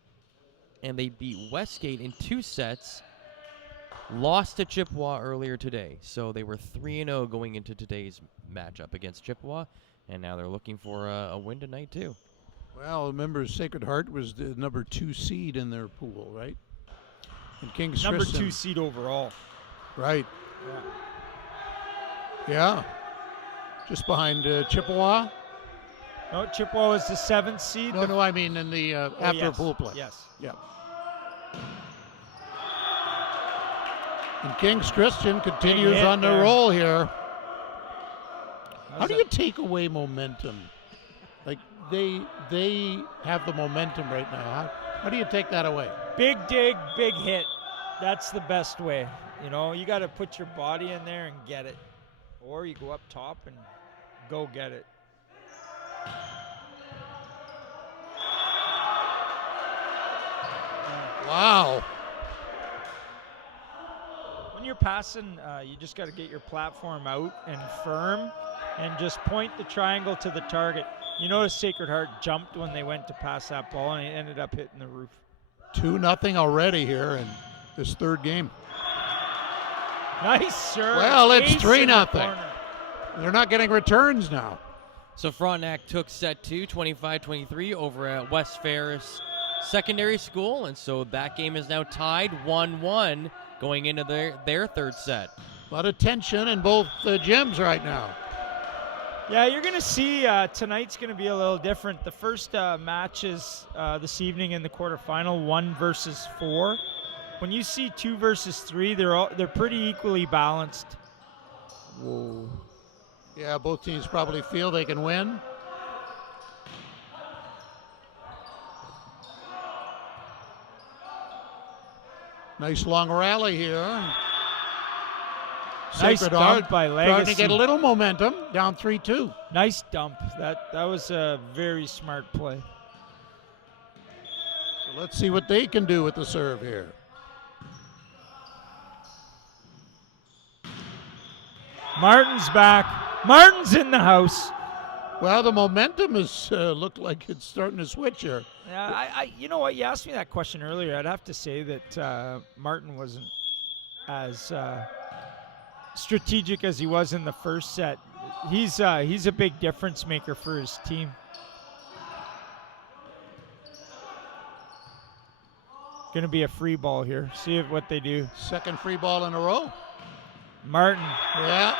and they beat Westgate in 2 sets. Lost to Chippewa earlier today, so they were 3-0 going into today's matchup against Chippewa, and now they're looking for a win tonight too. Well, remember Sacred Heart was the number 2 seed in their pool, right? And King's Number Christian, 2 seed overall. right? Yeah. Yeah, just behind Chippewa. No, Chippewa was the 7th seed. No, I mean in the after yes. pool play. Yes. Yeah. And King's Christian continues hit on the there. roll here. How How's do you take away momentum? Like they have the momentum right now. How do you take that away? Big dig, big hit. That's the best way. You know, you got to put your body in there and get it. Or you go up top and go get it. Wow. When you're passing, you just got to get your platform out and firm and just point the triangle to the target. You notice Sacred Heart jumped when they went to pass that ball, and it ended up hitting the roof. 2-0 already here in this 3rd game. Nice serve. Well, it's Ace in 3-0. the corner. They're not getting returns now. So Frontenac took set 2, 25-23 over at West Ferris Secondary School, and so that game is now tied 1-1 going into their 3rd set. A lot of tension in both gyms right now. Yeah, you're going to see tonight's going to be a little different. The first match is this evening in the quarterfinal, 1 versus 4. When you see 2 versus 3, they're pretty equally balanced. Whoa. Yeah, both teams probably feel they can win. Nice long rally here. Nice Sacred dump Heart by starting to Legacy. get a little momentum, down 3-2. Nice dump. That was a very smart play. So let's see what they can do with the serve here. Martin's back. Martin's in the house. Well, the momentum has looked like it's starting to switch here. Yeah, you know what? You asked me that question earlier. I'd have to say that Martin wasn't as strategic as he was in the first set. He's a big difference maker for his team. Going to be a free ball here. See what they do. Second free ball in a row. Martin. Yeah.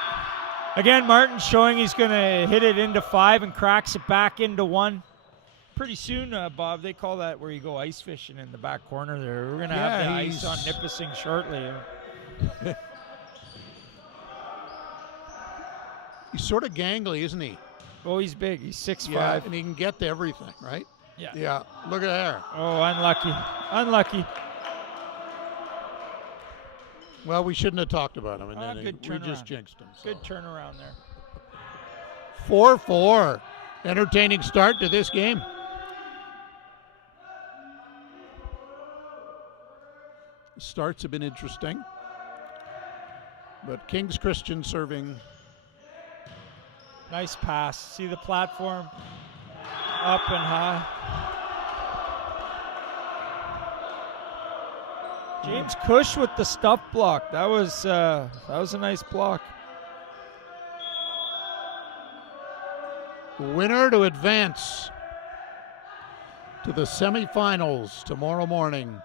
Again, Martin showing he's going to hit it into 5 and cracks it back into 1. Pretty soon, Bob, they call that where you go ice fishing in the back corner there. We're going to have the ice on Nipissing shortly. He's sort of gangly, isn't he? Oh, he's big. He's 6'5". Yeah, and he can get to everything, right? Yeah. Yeah, look at there. Oh, unlucky. Unlucky. Well, we shouldn't have talked about him, and then Good we just turnaround. jinxed him. So. Good turnaround there. 4-4. Entertaining start to this game. Starts have been interesting. But King's Christian serving. Nice pass. See the platform up and high. James Cush with the stuff block. That was a nice block. Winner to advance to the semifinals tomorrow morning.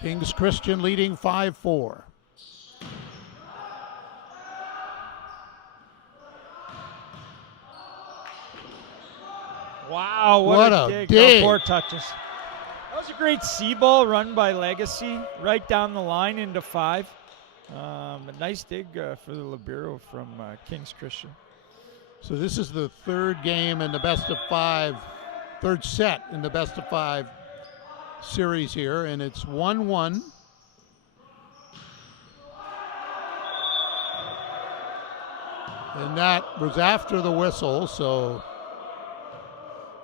King's Christian leading 5-4. Wow, what a dig. No, 4 touches. That was a great C-ball run by Legacy, right down the line into 5. A nice dig for the libero from King's Christian. So this is the third game in the best of 5, third set in the best of 5 series here, and it's 1-1. And that was after the whistle, so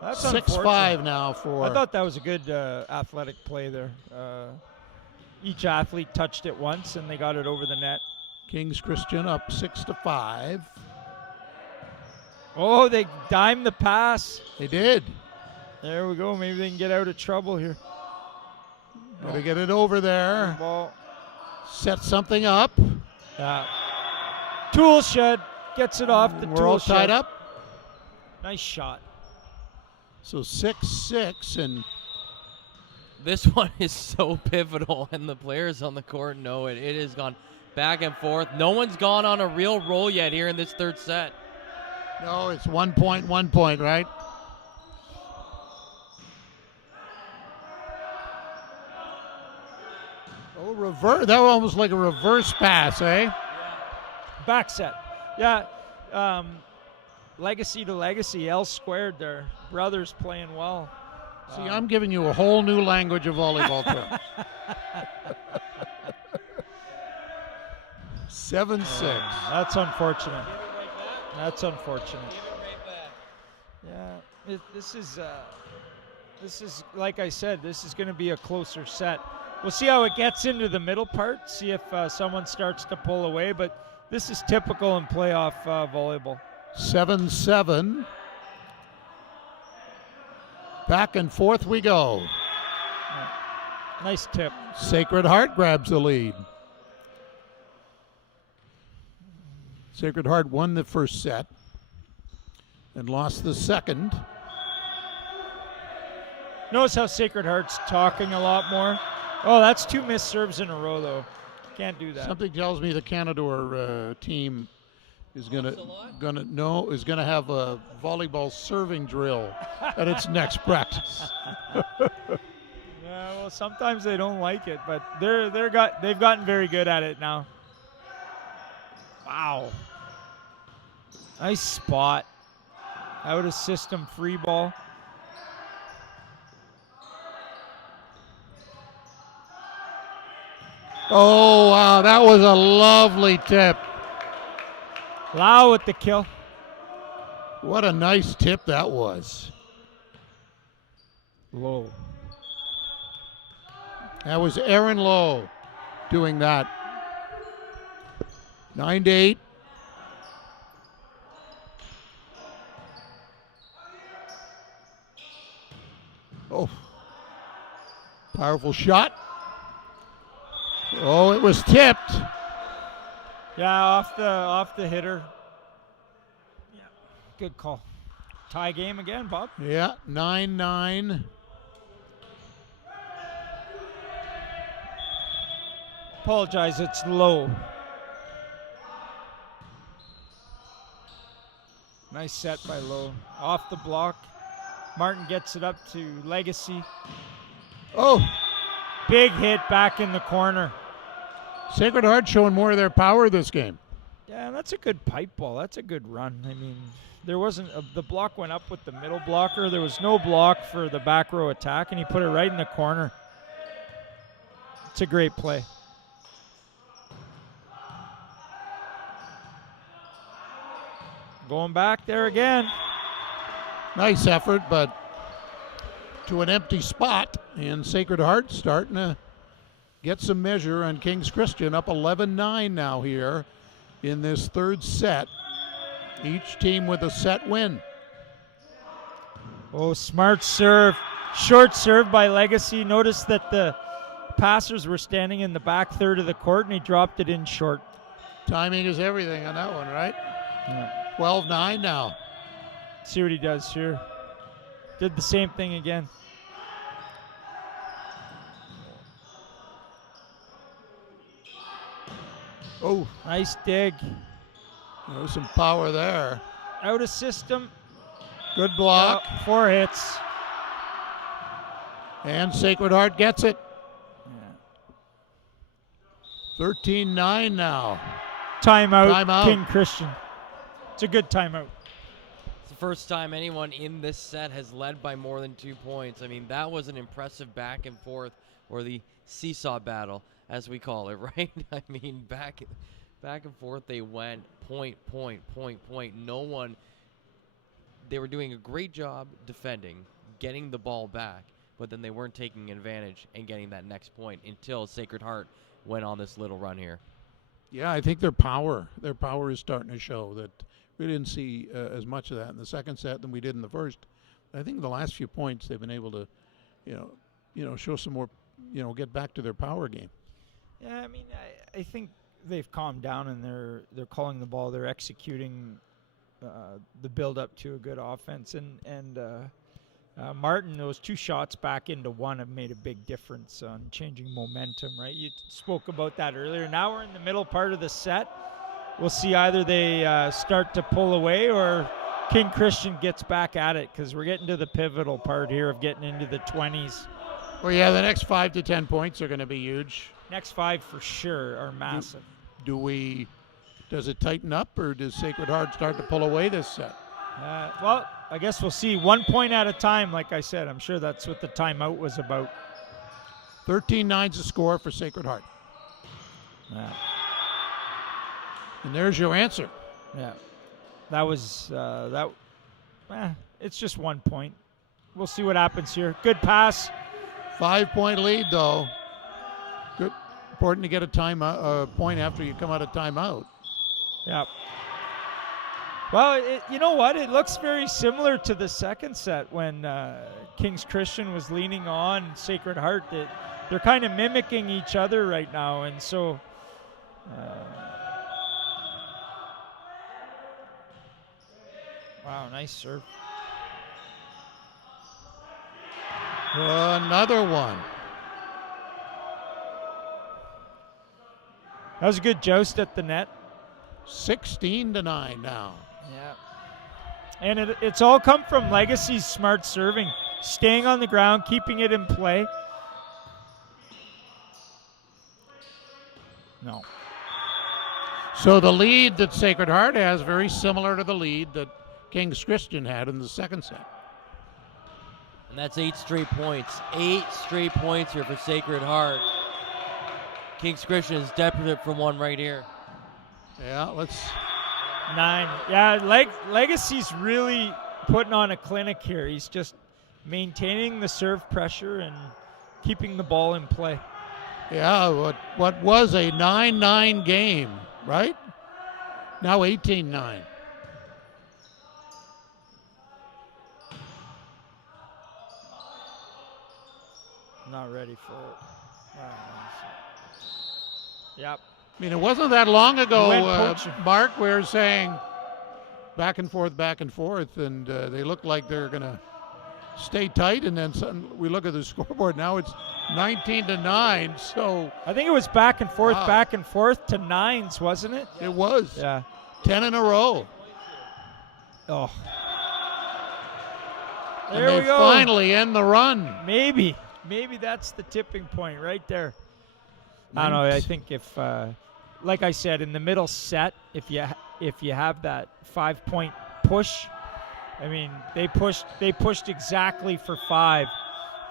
That's 6-5 now for. I thought that was a good athletic play there. Each athlete touched it once, and they got it over the net. King's Christian up 6-5. Oh, they dimed the pass. They did. There we go. Maybe they can get out of trouble here. Gotta get it over there. Ball. Set something up. Yeah. Tool shed. Gets it off the We're tool all shed. tied up. Nice shot. So 6-6, and This one is so pivotal, and the players on the court know it. It has gone back and forth. No one's gone on a real roll yet here in this third set. no, it's 1 point, 1 point, right? Oh, reverse. That was almost like a reverse pass, eh? Back set. Yeah. Legacy to legacy. L squared there. Brothers playing well. See, I'm giving you a whole new language of volleyball terms. 7-6. That's unfortunate. That's unfortunate. Yeah. This is like I said. This is going to be a closer set. We'll see how it gets into the middle part. See if someone starts to pull away. But this is typical in playoff volleyball. 7-7. Back and forth we go. Nice tip. Sacred Heart grabs the lead. Sacred Heart won the first set and lost the second. Notice how Sacred Heart's talking a lot more. Oh, that's 2 missed serves in a row, though. Can't do that. Something tells me the Canador team is gonna have a volleyball serving drill at its next practice. Yeah, well, sometimes they don't like it, but they've gotten very good at it now. Wow. Nice spot. Out of system free ball. Oh, wow, that was a lovely tip. Lau with the kill. What a nice tip that was. Low. That was Aaron Lowe doing that. 9-8. Oh, powerful shot. Oh, it was tipped. Yeah, off the hitter. Yeah, good call. Tie game again, Bob. Yeah, 9-9. Apologize, it's low. Nice set by Lowe. Off the block. Martin gets it up to Legacy. Oh, Big hit back in the corner. Sacred Heart showing more of their power this game. Yeah, that's a good pipe ball. That's a good run. I mean, there wasn't the block went up with the middle blocker. There was no block for the back row attack, and he put it right in the corner. It's a great play. Going back there again. Nice effort, but to an empty spot. And Sacred Heart starting to get some measure on King's Christian, up 11-9 now here in this third set. Each team with a set win. Oh, smart serve. Short serve by Legacy. Notice that the passers were standing in the back third of the court, and he dropped it in short. Timing is everything on that one, right? Yeah. 12-9 now. See what he does here. Did the same thing again. Oh, Nice dig. there's some power there. Out of system. Good block. 4 hits. And Sacred Heart gets it. 13-9 now. Timeout. Timeout. King Christian. It's a good timeout. It's the first time anyone in this set has led by more than 2 points. I mean, that was an impressive back and forth, or the seesaw battle, as we call it, right? I mean, back and forth they went, point. No one, they were doing a great job defending, getting the ball back, but then they weren't taking advantage and getting that next point until Sacred Heart went on this little run here. Yeah, I think their power is starting to show that We didn't see as much of that in the second set than we did in the first. I think the last few points they've been able to, show some more, get back to their power game. Yeah, I mean, I think they've calmed down and they're calling the ball. They're executing the build up to a good offense. And Martin, those 2 shots back into one have made a big difference on changing momentum, right? You spoke about that earlier. Now we're in the middle part of the set. We'll see either they start to pull away or King Christian gets back at it, because we're getting to the pivotal part here of getting into the 20s. Well, yeah, the next 5 to 10 points are going to be huge. Next 5 for sure are massive. Does it tighten up, or does Sacred Heart start to pull away this set? Well, I guess we'll see. 1 point at a time, like I said. I'm sure that's what the timeout was about. 13-9's the score for Sacred Heart. Yeah. And there's your answer. Yeah. That was it's just 1 point. We'll see what happens here. Good pass. 5-point lead, though. Good. Important to get a point after you come out of timeout. Yeah. Well, you know what? It looks very similar to the second set when King's Christian was leaning on Sacred Heart. They're kind of mimicking each other right now, and so wow, nice serve. Another one. That was a good joust at the net. 16-9 now. Yeah. And it's all come from Legacy's smart serving, staying on the ground, keeping it in play. No. So the lead that Sacred Heart has very similar to the lead that King's Christian had in the second set. And that's 8 straight points. 8 straight points here for Sacred Heart. King's Christian is desperate for one right here. Yeah, let's... 9. Yeah, Legacy's really putting on a clinic here. He's just maintaining the serve pressure and keeping the ball in play. Yeah, what was a 9-9 game, right? Now 18-9. Not ready for it. Yep. I mean, it wasn't that long ago, poaching. Mark, we were saying back and forth, and they look like they're going to stay tight, and then we look at the scoreboard. Now it's 19-9, so... I think it was back and forth to 9s, wasn't it? It was. Yeah. 10 in a row. Oh. And There we they go. finally end the run. Maybe that's the tipping point right there. I don't know. I think if, like I said, in the middle set, if you have that 5-point push, I mean, they pushed exactly for 5.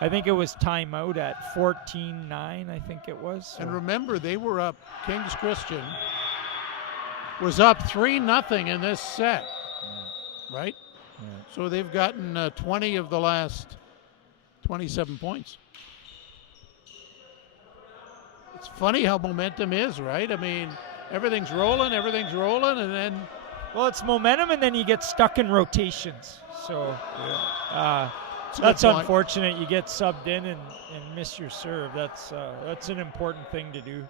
I think it was timeout at 14-9. I think it was. So. And remember, they were up. King's Christian was up 3-0 in this set, right? Yeah. So they've gotten 20 of the last 27 points. It's funny how momentum is, right? I mean, everything's rolling, and then... Well, it's momentum, and then you get stuck in rotations. So that's unfortunate. You get subbed in and miss your serve. That's an important thing to do.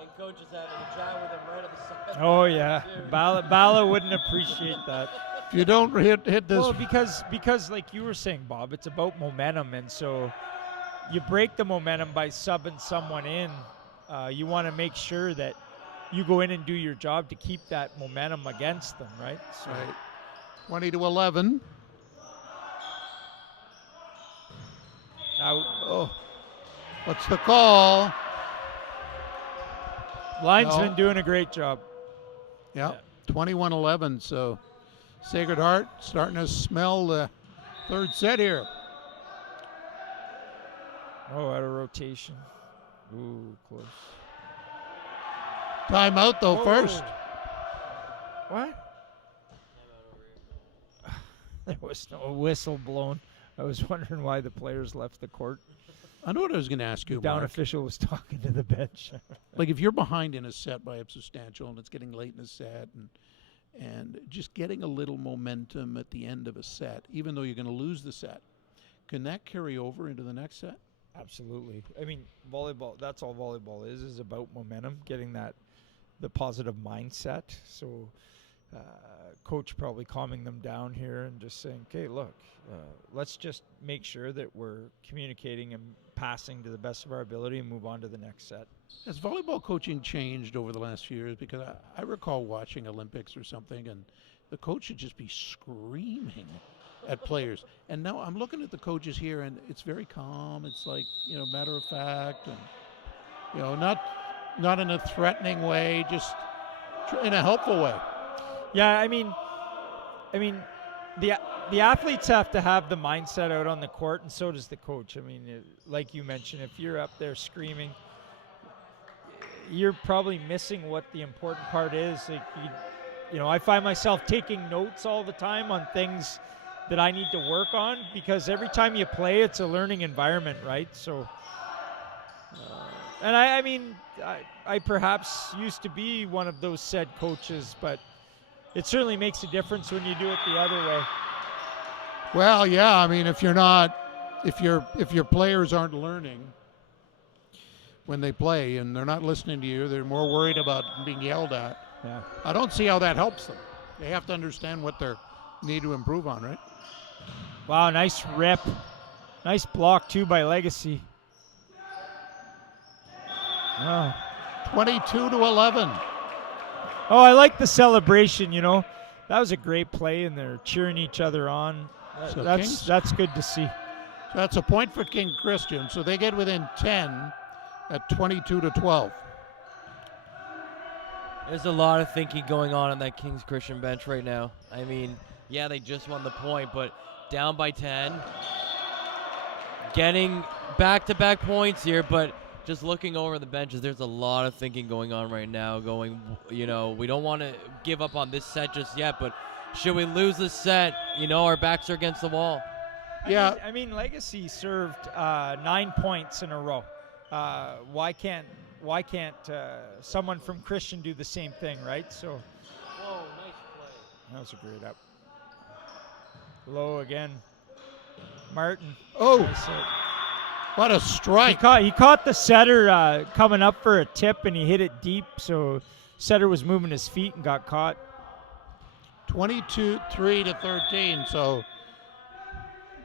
And coach is having a chat with him right at the side. Oh, yeah. Bala wouldn't appreciate that. If you don't hit this... Well, because like you were saying, Bob, it's about momentum, and so you break the momentum by subbing someone in. You want to make sure that you go in and do your job to keep that momentum against them, right? So. Right. 20-11. Out. Oh, what's the call? Linesman doing a great job. Yeah, 21-11. So Sacred Heart starting to smell the third set here. Oh, out of rotation. Ooh, close. Timeout, though, first. What? There was no whistle blown. I was wondering why the players left the court. I know what I was going to ask you, The down Mark. official was talking to the bench. Like if you're behind in a set by a substantial and it's getting late in the set and just getting a little momentum at the end of a set, even though you're going to lose the set. Can that carry over into the next set? Absolutely. I mean, volleyball, that's all volleyball is about momentum, getting the positive mindset. So coach probably calming them down here and just saying, okay, look, let's just make sure that we're communicating and passing to the best of our ability and move on to the next set. Has volleyball coaching changed over the last few years? Because I recall watching Olympics or something, and the coach would just be screaming at players. And now I'm looking at the coaches here, and it's very calm. It's like, matter of fact, and not in a threatening way, just in a helpful way. Yeah, I mean, the athletes have to have the mindset out on the court, and so does the coach. I mean, like you mentioned, if you're up there screaming, you're probably missing what the important part is. Like, I find myself taking notes all the time on things that I need to work on, because every time you play, it's a learning environment, right? So, and I perhaps used to be one of those said coaches, but it certainly makes a difference when you do it the other way. Well, yeah, I mean, if your players aren't learning when they play and they're not listening to you, they're more worried about being yelled at. Yeah. I don't see how that helps them. They have to understand what they need to improve on, right? Wow, nice rip. Nice block, too, by Legacy. Oh. 22-11. Oh, I like the celebration, That was a great play, and they're cheering each other on. So That's good to see. So that's a point for King Christian. So they get within 10 at 22-12. There's a lot of thinking going on that King's Christian bench right now. I mean, yeah, they just won the point, but down by 10. Getting back-to-back points here, but just looking over the benches, there's a lot of thinking going on right now. We don't want to give up on this set just yet, but should we lose this set, our backs are against the wall. Yeah. I mean Legacy served 9 points in a row. Why can't someone from Christian do the same thing, right? So. Whoa, nice play. That was a great up. Low again. Martin. Oh. Nice hit. What a strike. He caught the setter coming up for a tip, and he hit it deep, so setter was moving his feet and got caught. 22-13, so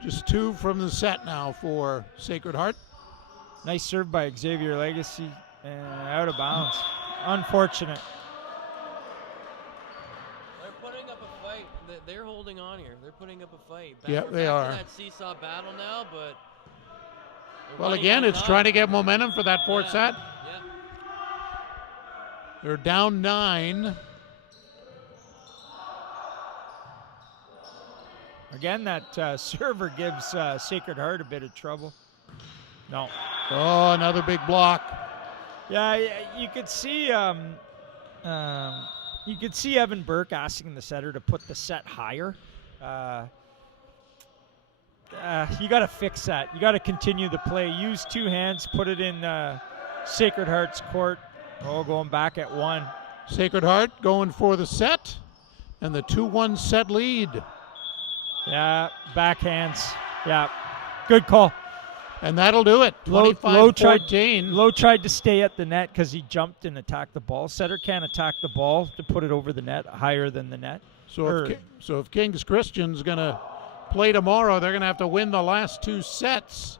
just 2 from the set now for Sacred Heart. Nice serve by Xavier Legacy, and out of bounds. Unfortunate. They're putting up a fight. They're holding on here. They're putting up a fight. Yeah, We're they back are. to that seesaw battle now, but. Well, again, it's trying to get momentum for that fourth set. Yeah. They're down 9. Again, that server gives Sacred Heart a bit of trouble. No. Oh, another big block. Yeah, you could see Evan Burke asking the setter to put the set higher. You got to fix that. You got to continue the play. Use 2 hands, put it in Sacred Heart's court. Oh, going back at 1. Sacred Heart going for the set, and the 2-1 set lead. Yeah, backhands. Yeah, good call. And that'll do it. 25-14. Lowe tried to stay at the net because he jumped and attacked the ball. Setter can't attack the ball to put it over the net, higher than the net. So if King's Christian's going to play tomorrow, they're going to have to win the last 2 sets.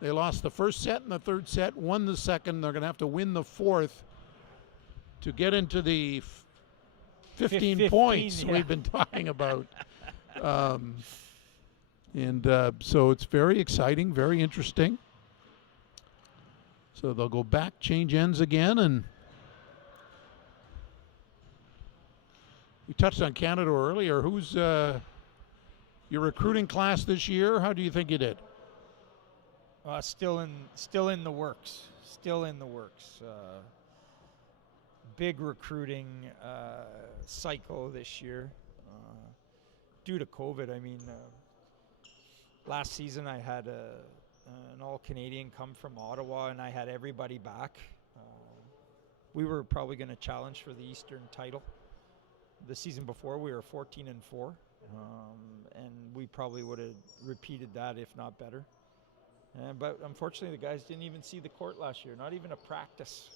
They lost the first set and the third set, won the second. They're going to have to win the fourth to get into the 15 points we've been talking about. So it's very exciting, very interesting. So they'll go back, change ends again, and we touched on Canada earlier. Who's your recruiting class this year? How do you think you did? Still in the works. Still in the works. Big recruiting cycle this year. Due to COVID, I mean, last season I had an all-Canadian come from Ottawa, and I had everybody back. We were probably going to challenge for the Eastern title. The season before we were 14-4, and we probably would have repeated that if not better. But unfortunately, the guys didn't even see the court last year, not even a practice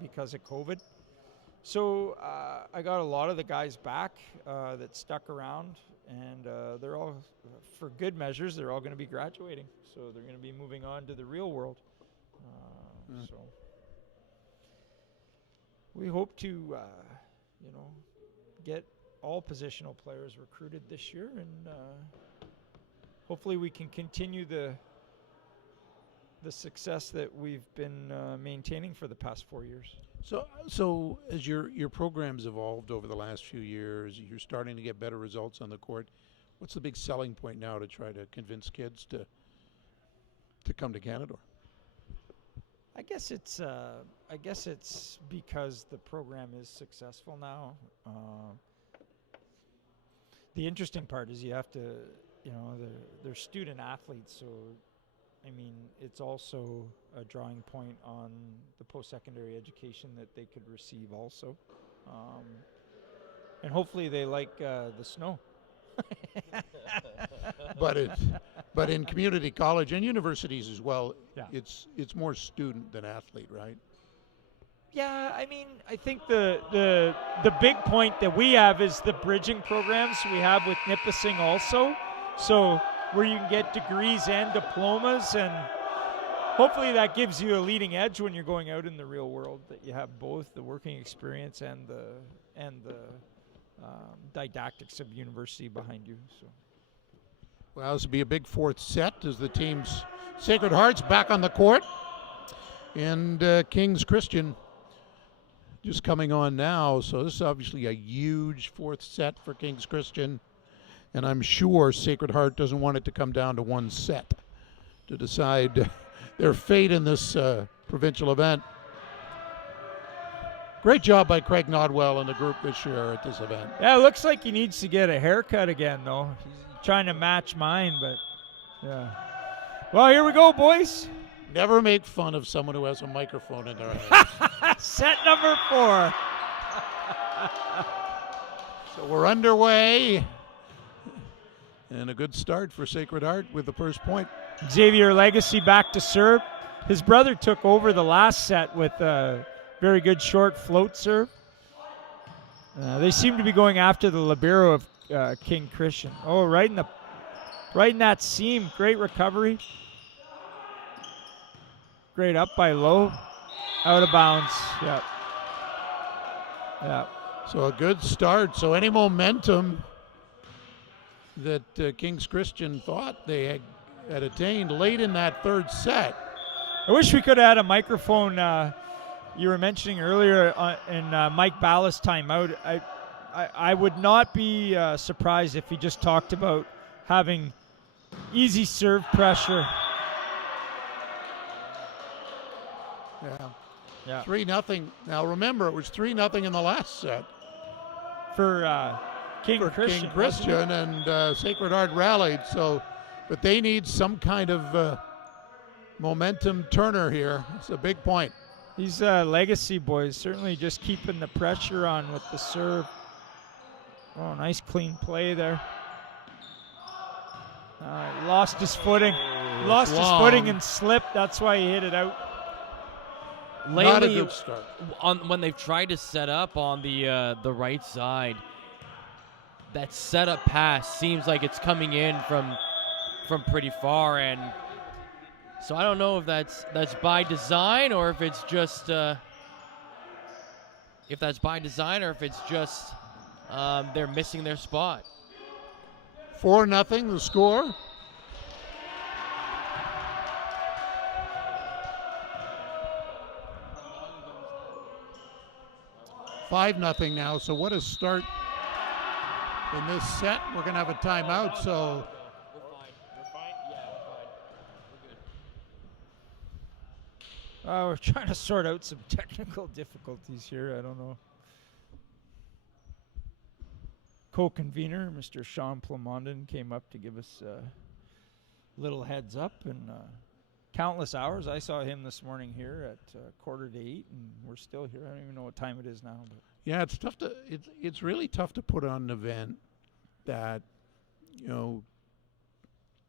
because of COVID. So I got a lot of the guys back that stuck around, and they're all, for good measures, they're all going to be graduating. So they're going to be moving on to the real world. So we hope to, get all positional players recruited this year, and hopefully we can continue the success that we've been maintaining for the past 4 years. So as your program's evolved over the last few years, you're starting to get better results on the court. What's the big selling point now to try to convince kids to come to Canada? I guess it's because the program is successful now. The interesting part is you have to, they're student athletes, so I mean, it's also a drawing point on the post-secondary education that they could receive also. And hopefully they like the snow. But in community college and universities as well, Yeah. it's more student than athlete, right? Yeah, I mean, I think the big point that we have is the bridging programs we have with Nipissing also. So where you can get degrees and diplomas, and hopefully that gives you a leading edge when you're going out in the real world, that you have both the working experience and the didactics of university behind you. So. Well, this will be a big fourth set as the team's Sacred Hearts back on the court. And King's Christian just coming on now. So this is obviously a huge fourth set for King's Christian. And I'm sure Sacred Heart doesn't want it to come down to one set to decide their fate in this provincial event. Great job by Craig Nodwell and the group this year at this event. Yeah, it looks like he needs to get a haircut again, though. He's trying to match mine, but yeah. Well, here we go, boys. Never make fun of someone who has a microphone in their hand. Set number 4. So we're underway. And a good start for Sacred Heart with the first point. Xavier Legacy back to serve. His brother took over the last set with a very good short float serve. They seem to be going after the libero of King Christian. Oh, right in that seam. Great recovery. Great up by Lowe. Out of bounds. Yep. Yep. So a good start. So any momentum that King's Christian thought they had attained late in that third set. I wish we could have had a microphone you were mentioning earlier in Mike Ballas' timeout. I would not be surprised if he just talked about having easy serve pressure. Yeah. 3-0. Now remember, it was 3-0 in the last set For King Christian, and Sacred Heart rallied. So, but they need some kind of momentum turner here. It's a big point. These legacy boys certainly just keeping the pressure on with the serve. Oh, nice clean play there. Lost his footing. Lost his footing and slipped. That's why he hit it out. Lately, not a good start. When they've tried to set up on the right side, that setup pass seems like it's coming in from pretty far, and so I don't know if that's by design or if it's just they're missing their spot. 4-0 the score. $5-0 now. So what a start in this set. We're going to have a timeout. So We're fine. Yeah, we're fine. We're trying to sort out some technical difficulties here. I don't know. Co-convener, Mr. Sean Plamondon, came up to give us a little heads up, and countless hours. I saw him this morning here at 7:45, and we're still here. I don't even know what time it is now. But. Yeah, it's tough to. It's really tough to put on an event that,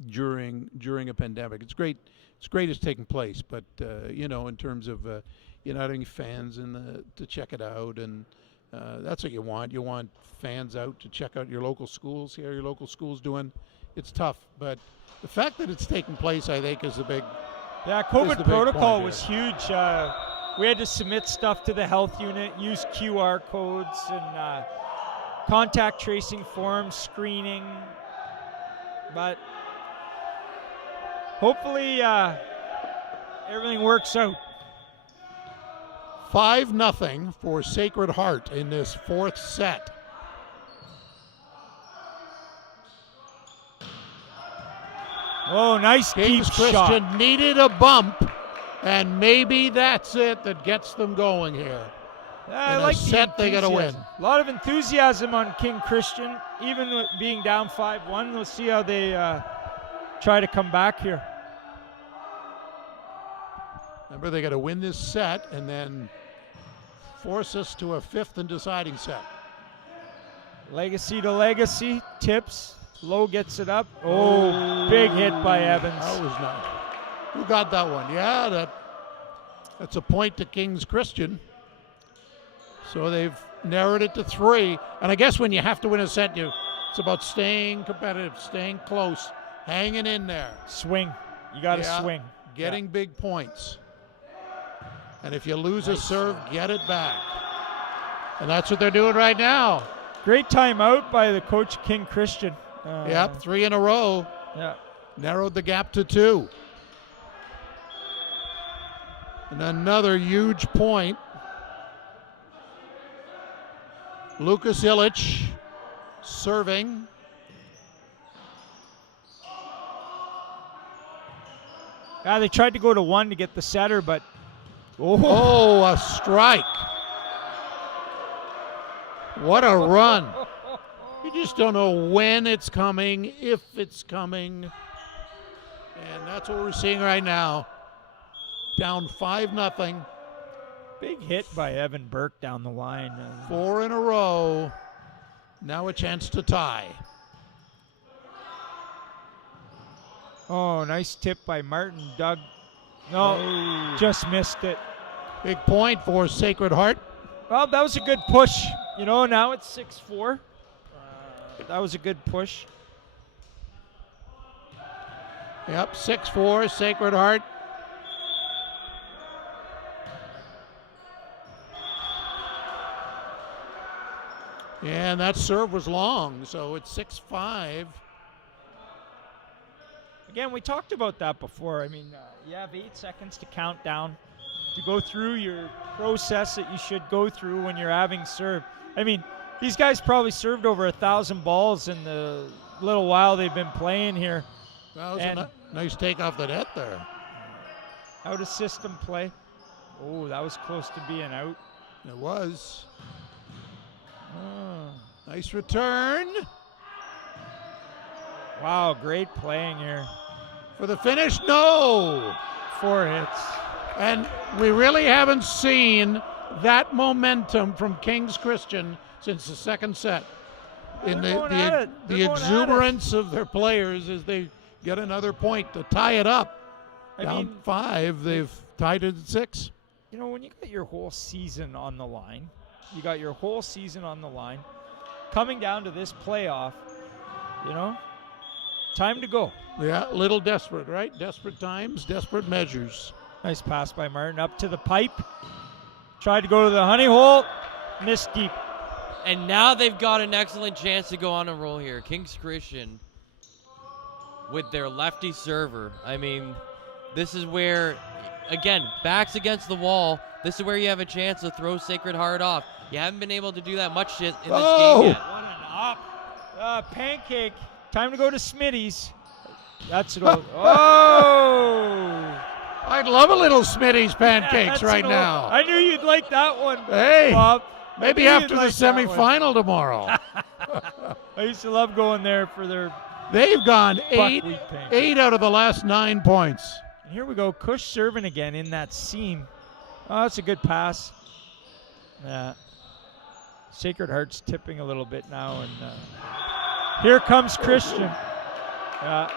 during a pandemic. It's great. It's great it's taking place, but in terms of not having fans to check it out, and that's what you want. You want fans out to check out your local schools, see how your local school's doing. It's tough, but the fact that it's taking place, I think, is a big. Yeah, COVID protocol was huge. We had to submit stuff to the health unit, use QR codes and contact tracing forms, screening. But hopefully everything works out. 5-0 for Sacred Heart in this fourth set. Oh, nice Kings deep Christian shot. needed a bump, and maybe that's it that gets them going here. I In like a set, they got to win. A lot of enthusiasm on King Christian, even with being down 5-1. We'll see how they try to come back here. Remember, they got to win this set and then force us to a fifth and deciding set. Legacy to legacy, tips. Low gets it up. Oh, big hit by Evans. That was nice. Who got that one? Yeah, that's a point to Kings Christian. So they've narrowed it to 3. And I guess when you have to win a set, it's about staying competitive, staying close, hanging in there. Swing. You got to swing. Getting big points. And if you lose a serve, get it back. And that's what they're doing right now. Great timeout by the coach, King Christian. 3 in a row. Yeah. Narrowed the gap to 2. And another huge point. Lucas Illich serving. They tried to go to 1 to get the setter, but a strike. What a run. You just don't know when it's coming, if it's coming. And that's what we're seeing right now. Down 5-0. big hit by Evan Burke down the line. 4 in a row. Now a chance to tie. Oh, nice tip by Martin. Doug. No, just missed it. Big point for Sacred Heart. Well, that was a good push. You know, now it's 6-4. That was a good push. Yep, 6-4, Sacred Heart. And that serve was long, so it's 6-5. Again, we talked about that before. I mean, you have 8 seconds to count down, to go through your process that you should go through when you're having serve. I mean, these guys probably served over 1,000 balls in the little while they've been playing here. That was a nice take off the net there. Out of system play. Oh, that was close to being out. It was. Nice return. Wow, great playing here. For the finish, no. 4 hits. And we really haven't seen that momentum from Kings Christian since the second set. In the exuberance of their players as they get another point to tie it up. Down 5, they've tied it at 6. You know, when you got your whole season on the line, coming down to this playoff, you know, time to go. Yeah, a little desperate, right? Desperate times, desperate measures. Nice pass by Martin up to the pipe. Tried to go to the honey hole, missed deep. And now they've got an excellent chance to go on a roll here. Kings Christian with their lefty server. I mean, this is where, again, backs against the wall. This is where you have a chance to throw Sacred Heart off. You haven't been able to do that much shit in this game yet. What an up. Pancake. Time to go to Smitty's. That's it. Oh! I'd love a little Smitty's pancakes right now. I knew you'd like that one. Hey, Bob. maybe after the semifinal tomorrow. I used to love going there for their They've gone buckwheat pancakes. 8 out of the last 9 points. Here we go. Kush serving again in that seam. Oh, that's a good pass. Yeah. Sacred Heart's tipping a little bit now. And here comes Christian. Yeah.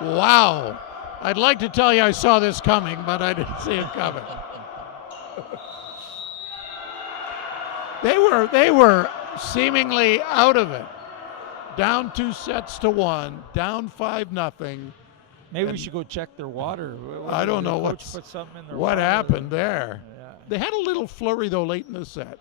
Wow. I'd like to tell you I saw this coming, but I didn't see it coming. They were seemingly out of it. Down 2-1, down 5-0. Maybe we should go check their water. I don't know what what happened there. Yeah. They had a little flurry though late in the set.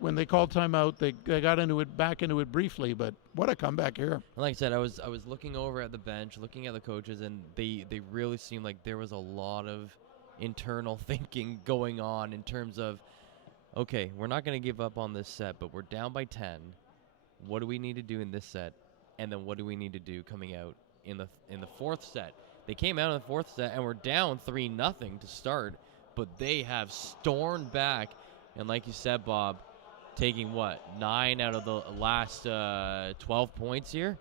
When they called timeout, they got back into it briefly, but what a comeback here. Like I said, I was looking over at the bench, looking at the coaches, and they really seemed like there was a lot of internal thinking going on in terms of, okay, we're not going to give up on this set, but we're down by 10. What do we need to do in this set? And then what do we need to do coming out in the fourth set? They came out in the fourth set and were down 3-0 to start, but they have stormed back. And like you said, Bob, taking 9 out of the last 12 points here,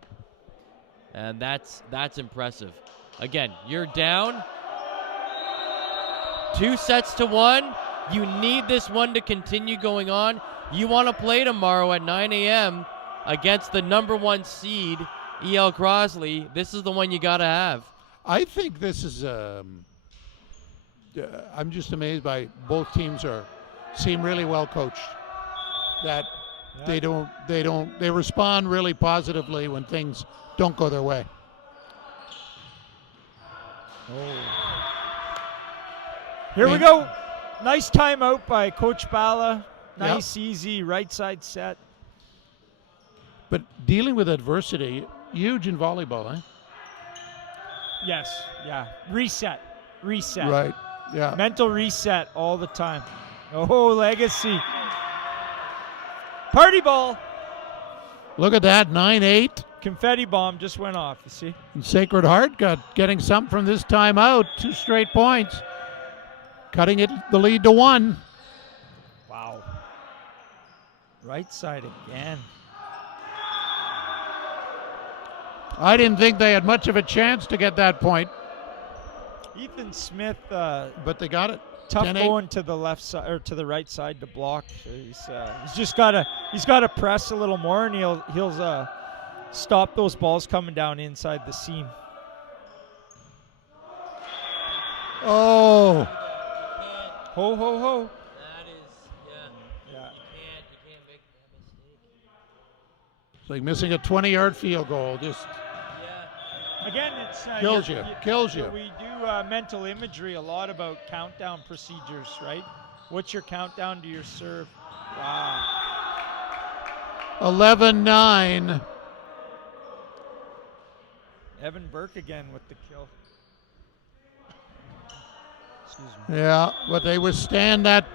and that's impressive. Again, you're down 2-1. You need this one to continue going on. You want to play tomorrow at 9 a.m. against the number 1 seed, E.L. Crosley. This is the one you got to have. I think this is. I'm just amazed by both teams seem really well coached. That they respond really positively when things don't go their way. Here we go. Nice timeout by Coach Bala. Nice, easy right side set. But dealing with adversity, huge in volleyball, eh? Yes, yeah. Reset. Right, yeah. Mental reset all the time. Oh, Legacy. Party ball. Look at that, 9-8. Confetti bomb just went off, you see? And Sacred Heart getting some from this timeout. 2 straight points. Cutting the lead to 1. Wow. Right side again. I didn't think they had much of a chance to get that point. Ethan Smith, but they got it. tough 10-8. going to the left side or to the right side to block. So he's just gotta press a little more, and he'll stop those balls coming down inside the seam. Oh. Ho ho ho. That is, yeah. Yeah. You can't make that mistake. It's like missing a 20-yard field goal. Just Again, it's kills you. We do mental imagery a lot about countdown procedures, right? What's your countdown to your serve? Wow. 11-9. Evan Burke again with the kill. Excuse me. Yeah, but they withstand that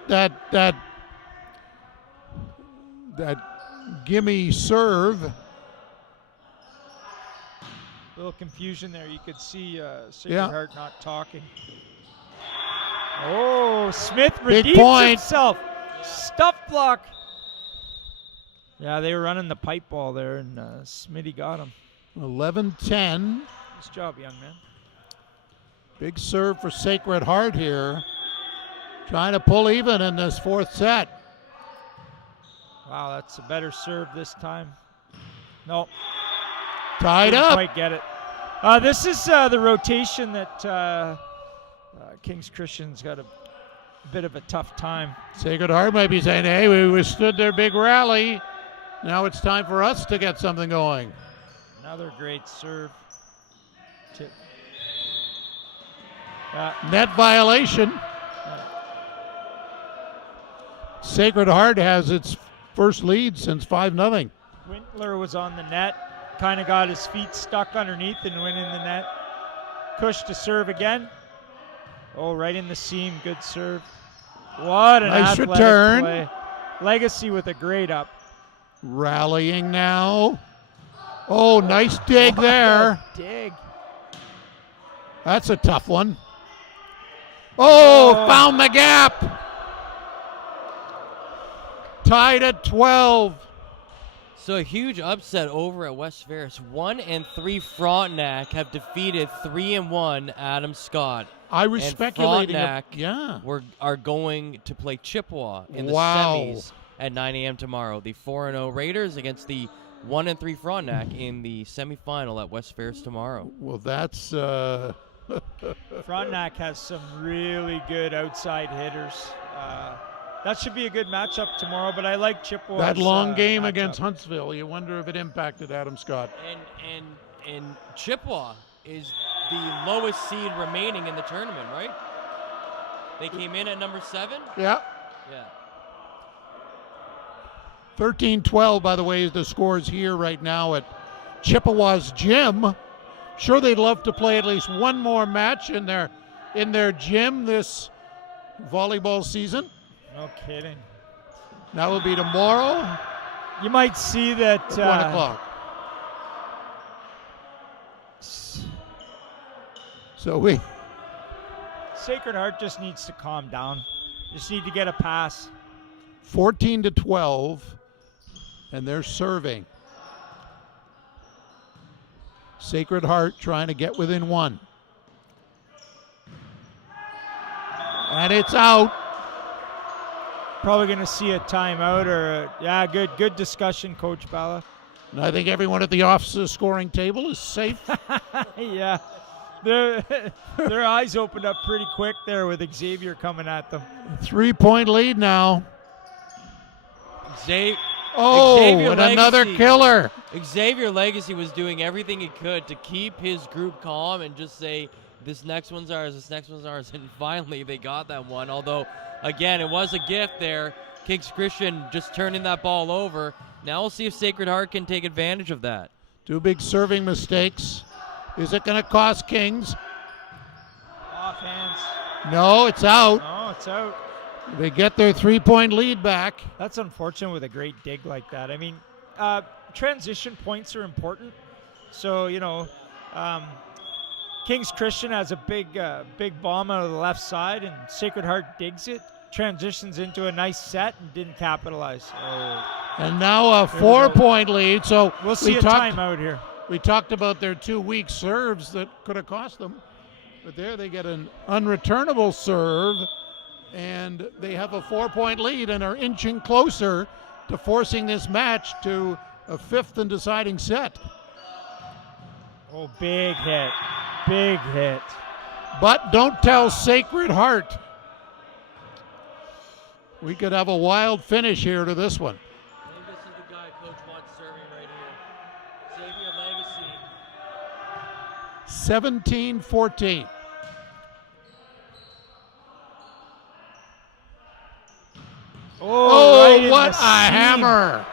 gimme serve. Little confusion there. You could see Sacred Heart not talking. Oh, Smith redeems himself. Stuff block. Yeah, they were running the pipe ball there, and Smitty got him. 11-10. Nice job, young man. Big serve for Sacred Heart here. Trying to pull even in this fourth set. Wow, that's a better serve this time. No. Tied Didn't up. quite get it. This is the rotation that King's Christian's got a bit of a tough time. Sacred Heart might be saying, hey, we withstood their big rally. Now it's time for us to get something going. Another great serve. Tip. Net violation. Sacred Heart has its first lead since 5-0. Wintler was on the net. Kind of got his feet stuck underneath and went in the net. Kush to serve again. Oh, right in the seam. Good serve. What an nice athletic return. play. Legacy with a great up. Rallying now. Oh, nice dig there. Dig. That's a tough one. Oh, found the gap. Tied at 12. So a huge upset over at West Ferris. 1-3 Frontenac have defeated 3-1 Adam Scott. I was and speculating. Frontenac Yeah. are going to play Chippewa in the Wow. semis at 9 a.m. tomorrow. The 4-0 Raiders against the 1-3 Frontenac in the semifinal at West Ferris tomorrow. Well, that's Frontenac has some really good outside hitters. That should be a good matchup tomorrow, but I like Chippewa's that long game matchup. against Huntsville. You wonder if it impacted Adam Scott. And Chippewa is the lowest seed remaining in the tournament, right? They came in at number 7? Yeah. Yeah. 13-12, by the way, is the scores here right now at Chippewa's gym. Sure, they'd love to play at least one more match in their gym this volleyball season. No kidding. That will be tomorrow You might see that. at 1 o'clock. So we Sacred Heart just needs to calm down. Just need to get a pass. 14-12, and they're serving. Sacred Heart trying to get within 1. And it's out. Probably going to see a timeout or good discussion, Coach Bala. And I think everyone at the OFSAA scoring table is safe. Yeah, their eyes opened up pretty quick there with Xavier coming at them. 3-point lead now. Xavier And another Legacy. killer. Xavier Legacy was doing everything he could to keep his group calm and just say, this next one's ours, this next one's ours. And finally they got that one. Although, again, it was a gift there. Kings Christian just turning that ball over. Now we'll see if Sacred Heart can take advantage of that. 2 big serving mistakes. Is it going to cost Kings? Off hands. No, it's out. Oh, it's out. They get their 3-point lead back. That's unfortunate with a great dig like that. I mean, transition points are important. So, Kings Christian has a big bomb out of the left side, and Sacred Heart digs it, transitions into a nice set, and didn't capitalize. And now a 4-point lead. So We'll see a timeout here. We talked about their 2 weak serves that could have cost them. But there they get an unreturnable serve, and they have a 4-point lead and are inching closer to forcing this match to a 5th and deciding set. Oh, big hit. Big hit. But don't tell Sacred Heart. We could have a wild finish here to this one. I think this is the guy Coach wants serving right here. Xavier Legacy. 17-14. Right in what a the seam. hammer.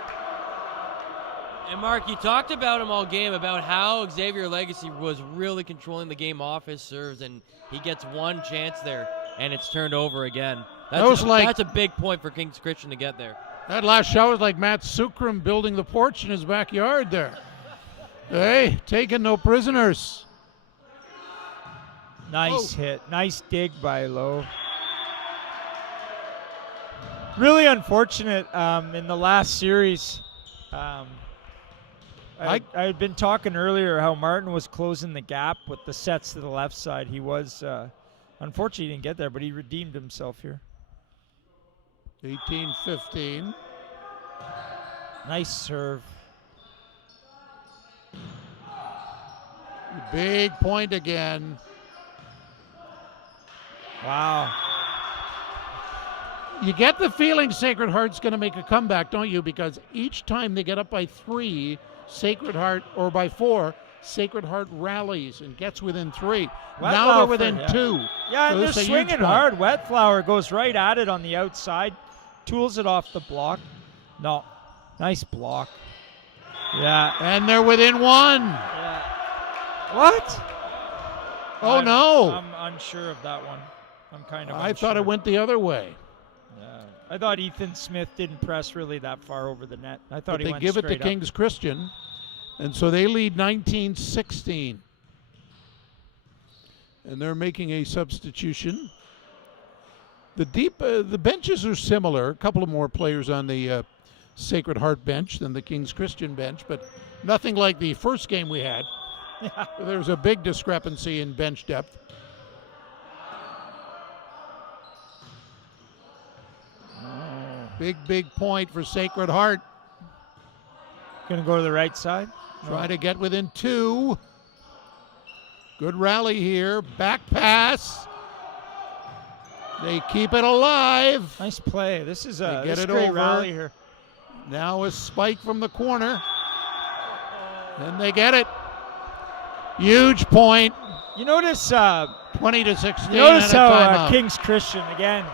And Mark, you talked about him all game about how Xavier Legacy was really controlling the game off his serves, and he gets one chance there, and it's turned over again. That's a big point for Kings Christian to get there. That last shot was like Matt Sukram building the porch in his backyard there. Hey, taking no prisoners. Nice hit. Nice dig by Lowe. Really unfortunate in the last series. I had been talking earlier how Martin was closing the gap with the sets to the left side. He was, unfortunately, he didn't get there, but he redeemed himself here. 18-15. Nice serve. Big point again. Wow. You get the feeling Sacred Heart's going to make a comeback, don't you? Because each time they get up by 3, Sacred Heart, or by 4, Sacred Heart rallies and gets within 3. Now they're within 2. Yeah, So and they're this is a huge swinging point. hard. Wet Flower goes right at it on the outside, tools it off the block. No, nice block. Yeah. And they're within 1. Yeah. What? Oh, no. I'm unsure of that one. I'm kind of I unsure. thought it went the other way. Yeah. I thought Ethan Smith didn't press really that far over the net. I thought But he they went give it to straight up. Kings Christian, and so they lead 19-16. And they're making a substitution. The benches are similar. A couple of more players on the Sacred Heart bench than the King's Christian bench, but nothing like the first game we had. There's a big discrepancy in bench depth. Big point for Sacred Heart. Going to go to the right side. Try to get within 2. Good rally here. Back pass. They keep it alive. Nice play. This is a get it great over. rally here. Now a spike from the corner. And they get it. Huge point. You notice 20 to 16. You notice and a how timeout. King's Christian, again,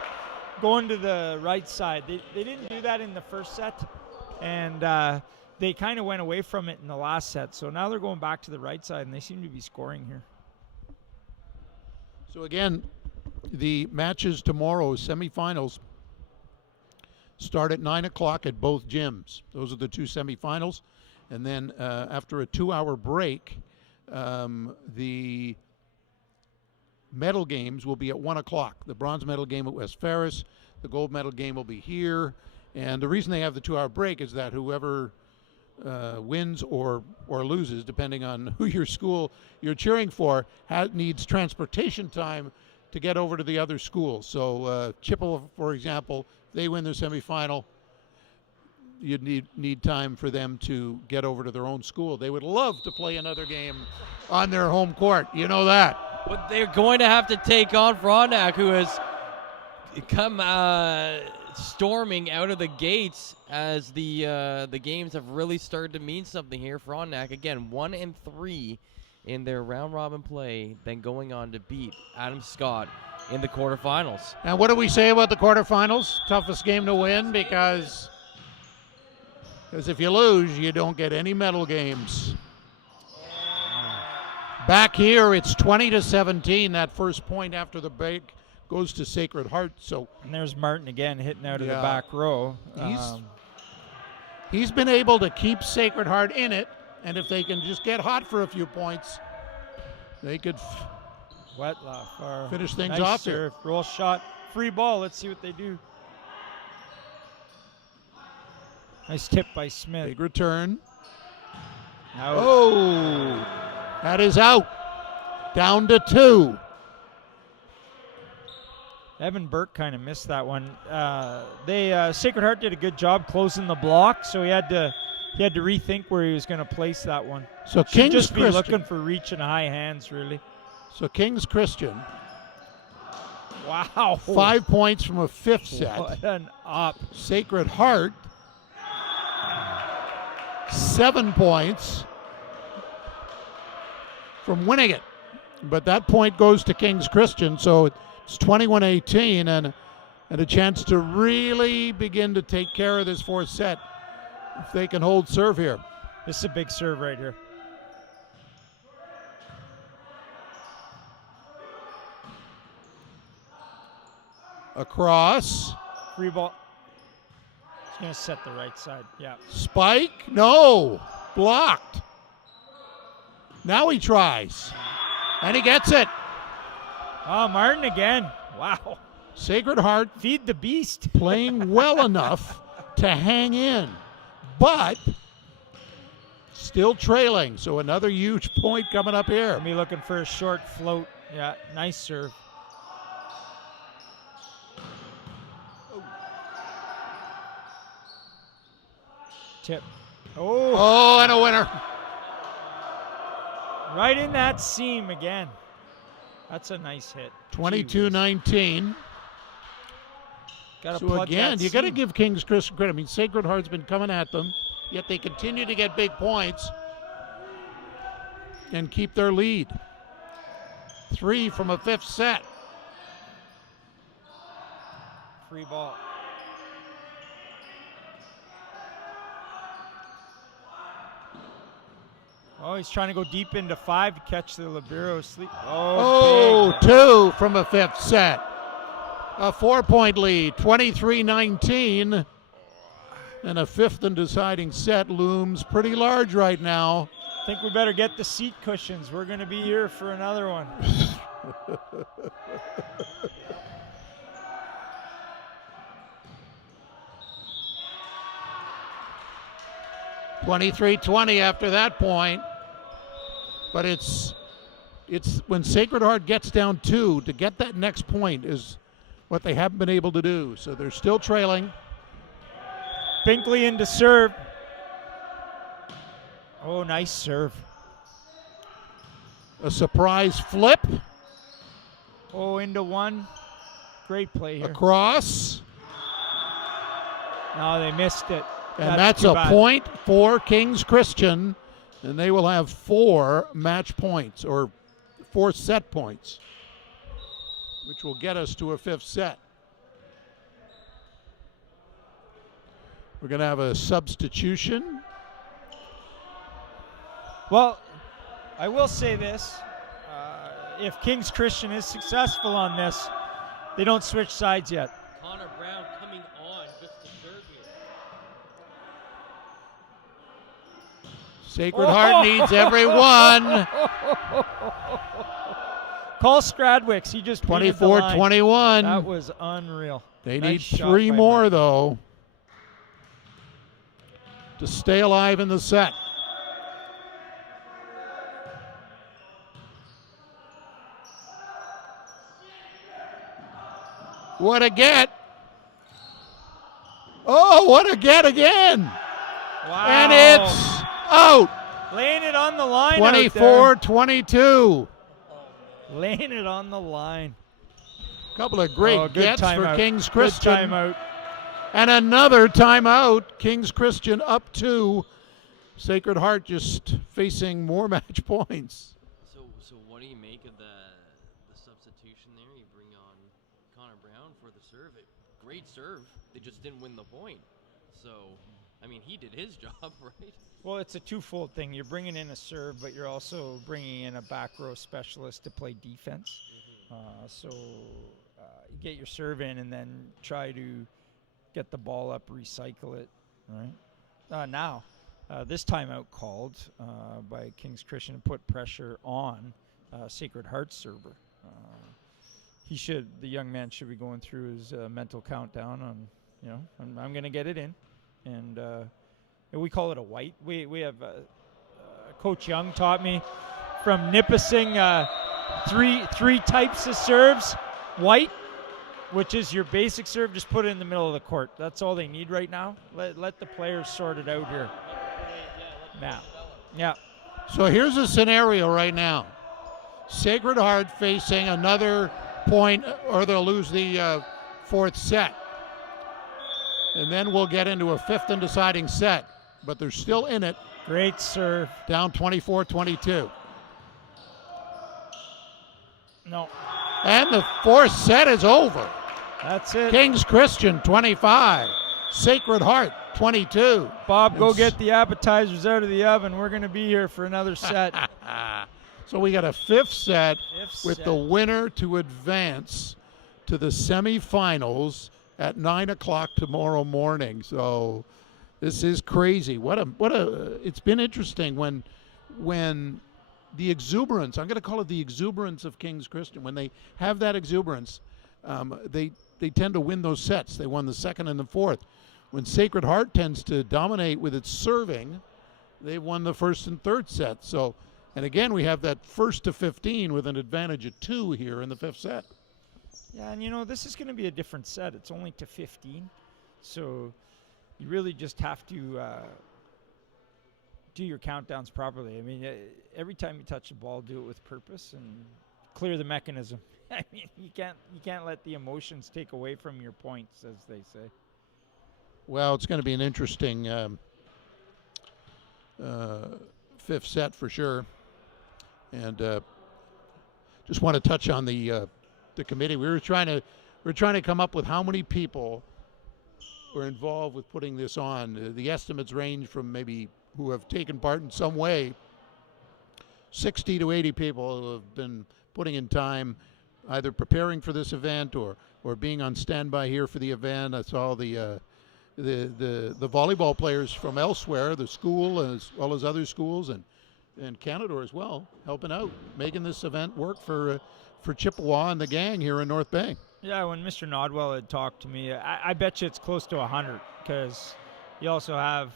going to the right side. They didn't do that in the first set, and they kind of went away from it in the last set. So now they're going back to the right side, and they seem to be scoring here. So again, the matches tomorrow, semifinals, start at 9 o'clock at both gyms. Those are the 2 semifinals. And then after a 2-hour break, the medal games will be at 1 o'clock. The bronze medal game at West Ferris. The gold medal game will be here. And the reason they have the 2-hour break is that whoever wins or loses, depending on who your school you're cheering for, needs transportation time to get over to the other school. So Chippewa, for example, if they win their semifinal, you'd need time for them to get over to their own school. They would love to play another game on their home court. You know that. But they're going to have to take on Frontenac, who has come storming out of the gates as the games have really started to mean something here. Frontenac, again, 1-3 in their round-robin play, then going on to beat Adam Scott in the quarterfinals. And what do we say about the quarterfinals? Toughest game to win because if you lose, you don't get any medal games. Back here, it's 20 to 17. That first point after the break goes to Sacred Heart. So, and there's Martin again hitting out of the back row. He's been able to keep Sacred Heart in it, and if they can just get hot for a few points, they could finish things nice off serve, here. Roll shot, free ball. Let's see what they do. Nice tip by Smith. Big return. Out. Oh, that is out. Down to 2. Evan Burke kind of missed that one. Sacred Heart did a good job closing the block, so he had to rethink where he was going to place that one. So Should King's just be Christian looking for reach and high hands, really. So King's Christian. Wow. 5 points from a 5th set. What an up. Sacred Heart, 7 points from winning it. But that point goes to King's Christian, so it's 21-18 and a chance to really begin to take care of this 4th set if they can hold serve here. This is a big serve right here. Across. Free ball. He's going to set the right side. Yeah. Spike. No. Blocked. Now he tries. And he gets it. Oh, Martin again. Wow. Sacred Heart Feed the beast. playing well enough to hang in, but still trailing. So another huge point coming up here. Gonna be looking for a short float. Yeah, nice serve. Tip. Oh, and a winner. Right in that seam again. That's a nice hit. 22-19. So again, you got to give King's Christian credit. I mean, Sacred Heart's been coming at them, yet they continue to get big points and keep their lead. 3 from a 5th set. Free ball. Oh, he's trying to go deep into 5 to catch the libero sleep. Oh, 2 from a 5th set. A 4-point lead, 23-19. And a 5th and deciding set looms pretty large right now. I think we better get the seat cushions. We're going to be here for another one. 23-20 after that point. But it's when Sacred Heart gets down 2, to get that next point is what they haven't been able to do. So they're still trailing. Binkley into serve. Oh, nice serve. A surprise flip Oh, into one. Great play here. across. No, they missed it. And that's too a bad. point for King's Christian. And they will have 4 match points, or 4 set points, which will get us to a 5th set. We're going to have a substitution. Well, I will say this. If King's Christian is successful on this, they don't switch sides yet. Connor Brown coming on just to serve here. Sacred Heart needs everyone. Call Stradwicks. He just painted the line. 24-21. That was unreal. They Nice need shot 3 by more, Mark. though, to stay alive in the set. What a get. Oh, what a get again. Wow. And it's out. Laying it on the line. out there. 24-22. Laying it on the line. Couple of great Good gets for timeout. King's Good Christian. timeout. And another timeout. King's Christian up 2. Sacred Heart just facing more match points. So what do you make of the substitution there? You bring on Connor Brown for the serve. Great serve. They just didn't win the point. So, I mean, he did his job, right? Well, it's a twofold thing. You're bringing in a serve, but you're also bringing in a back row specialist to play defense. So you get your serve in and then try to get the ball up, recycle it, right? Now, this timeout called by King's Christian to put pressure on Sacred Heart server. The young man should be going through his mental countdown on, I'm going to get it in. And we call it a white. We have Coach Young taught me from Nipissing three types of serves. White, which is your basic serve, just put it in the middle of the court. That's all they need right now. Let the players sort it out here. Now, yeah. So here's a scenario right now. Sacred Heart facing another point, or they'll lose the 4th set. And then we'll get into a 5th and deciding set. But they're still in it. Great serve. Down 24-22. No, And the 4th set is over. that's it. King's Christian 25. Sacred Heart 22. Bob, go And get the appetizers out of the oven. We're going to be here for another set. So we got a 5th set Fifth with set. the winner to advance to the semifinals at 9 o'clock tomorrow morning. So this is crazy. It's been interesting when the exuberance, I'm going to call it the exuberance of King's Christian, when they have that exuberance, they tend to win those sets. They won the 2nd and the 4th. When Sacred Heart tends to dominate with its serving, they won the 1st and 3rd sets. So, and again, we have that 1st to 15 with an advantage of 2 here in the 5th set. Yeah, and this is going to be a different set. It's only to 15. So you really just have to do your countdowns properly. I mean, every time you touch the ball, do it with purpose and clear the mechanism. I mean, you can't let the emotions take away from your points, as they say. Well, it's going to be an interesting 5th set for sure. And just want to touch on the committee. We were trying to come up with how many people were involved with putting this on. The estimates range from maybe who have taken part in some way, 60 to 80 people who have been putting in time either preparing for this event or being on standby here for the event. I saw the volleyball players from elsewhere, the school as well as other schools and Canada as well, helping out, making this event work for Chippewa and the gang here in North Bay. Yeah, when Mr. Nodwell had talked to me, I bet you it's close to 100 because you also have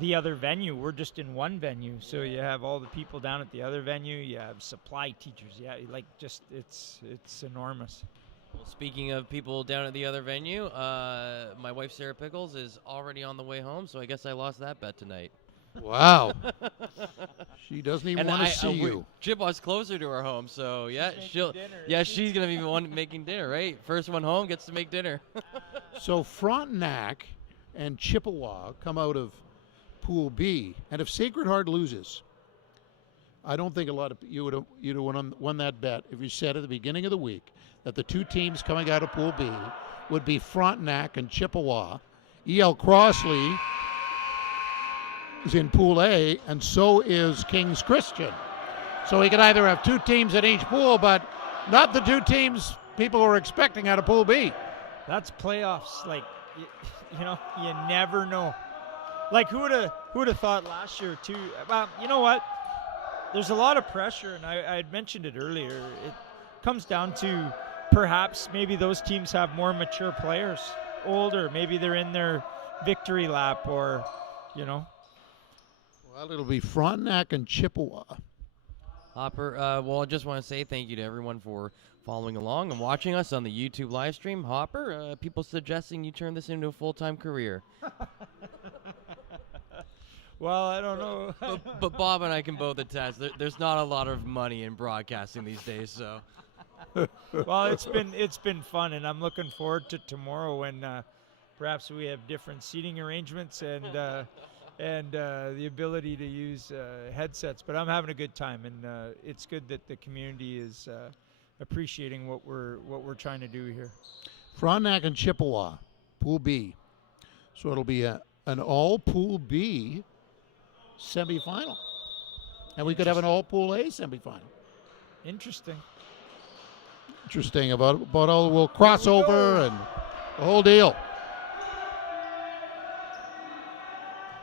the other venue. We're just in one venue, so you have all the people down at the other venue. You have supply teachers. Yeah, like just it's enormous. Well, speaking of people down at the other venue, my wife Sarah Pickles is already on the way home, so I guess I lost that bet tonight. Wow. She doesn't even want to see you. Chipaw's closer to her home, so yeah, she's gonna be the one making dinner, right? First one home gets to make dinner. So Frontenac and Chippewa come out of Pool B, and if Sacred Heart loses, I don't think a lot of you would have won that bet if you said at the beginning of the week that the two teams coming out of Pool B would be Frontenac and Chippewa. E.L. Crossley is in Pool A, and so is King's Christian. So he could either have two teams in each pool, but not the two teams people were expecting out of Pool B. That's playoffs. Like, you know, you never know. Like, who would have thought last year too? Well, you know what? There's a lot of pressure, and I had mentioned it earlier. It comes down to perhaps maybe those teams have more mature players, older. Maybe they're in their victory lap, or, you know. Well, it'll be Frontenac and Chippewa. Hopper, well, I just want to say thank you to everyone for following along and watching us on the YouTube live stream. Hopper, people suggesting you turn this into a full-time career. Well, I don't know. but Bob and I can both attest. There's not a lot of money in broadcasting these days, so. Well, it's been fun, and I'm looking forward to tomorrow when perhaps we have different seating arrangements and the ability to use headsets. But I'm having a good time, and it's good that the community is appreciating what we're trying to do here. Frontenac and Chippewa, Pool B. So it'll be an all Pool B semifinal, and we could have an all Pool A semifinal. Interesting About all we'll cross over and the whole deal.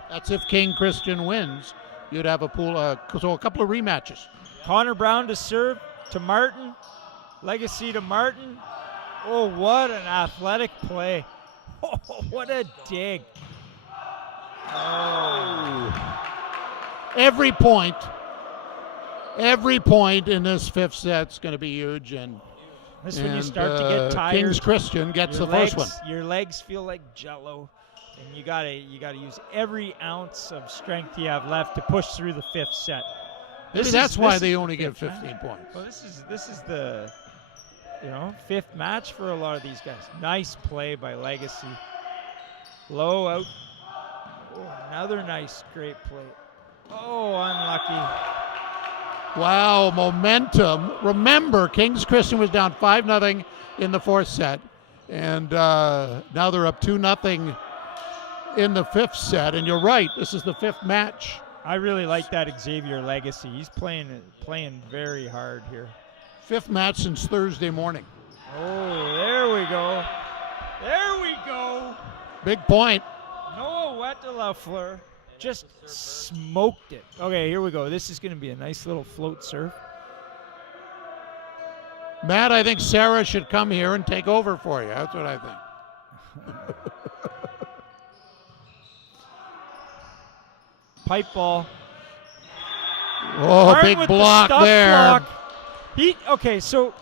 That's if King Christian wins. You'd have a pool, so a couple of rematches. Connor Brown to serve to Martin. Legacy to Martin. Oh, what an athletic play. Oh, what a dig. Oh. Every point in this fifth set's going to be huge. And this when you start to get tired. King's Christian gets the first one. Your legs feel like jello. And you gotta use every ounce of strength you have left to push through the fifth set. Maybe that's why they only get 15 points. Well, this is the fifth match for a lot of these guys. Nice play by Legacy. Low out. Oh, another nice, great play. Oh, unlucky. Wow, momentum. Remember, King's Christian was down 5-0 in the fourth set, and now they're up 2-0 in the fifth set. And you're right, this is the fifth match. I really like that Xavier Legacy. He's playing very hard here. Fifth match since Thursday morning. Oh, there we go. There we go. Big point. Noah Wettelafleur just smoked it. Okay, here we go. This is going to be a nice little float serve. Matt, I think Sarah should come here and take over for you. That's what I think. Pipe ball. Oh, Martin big block the there. Block. Okay, so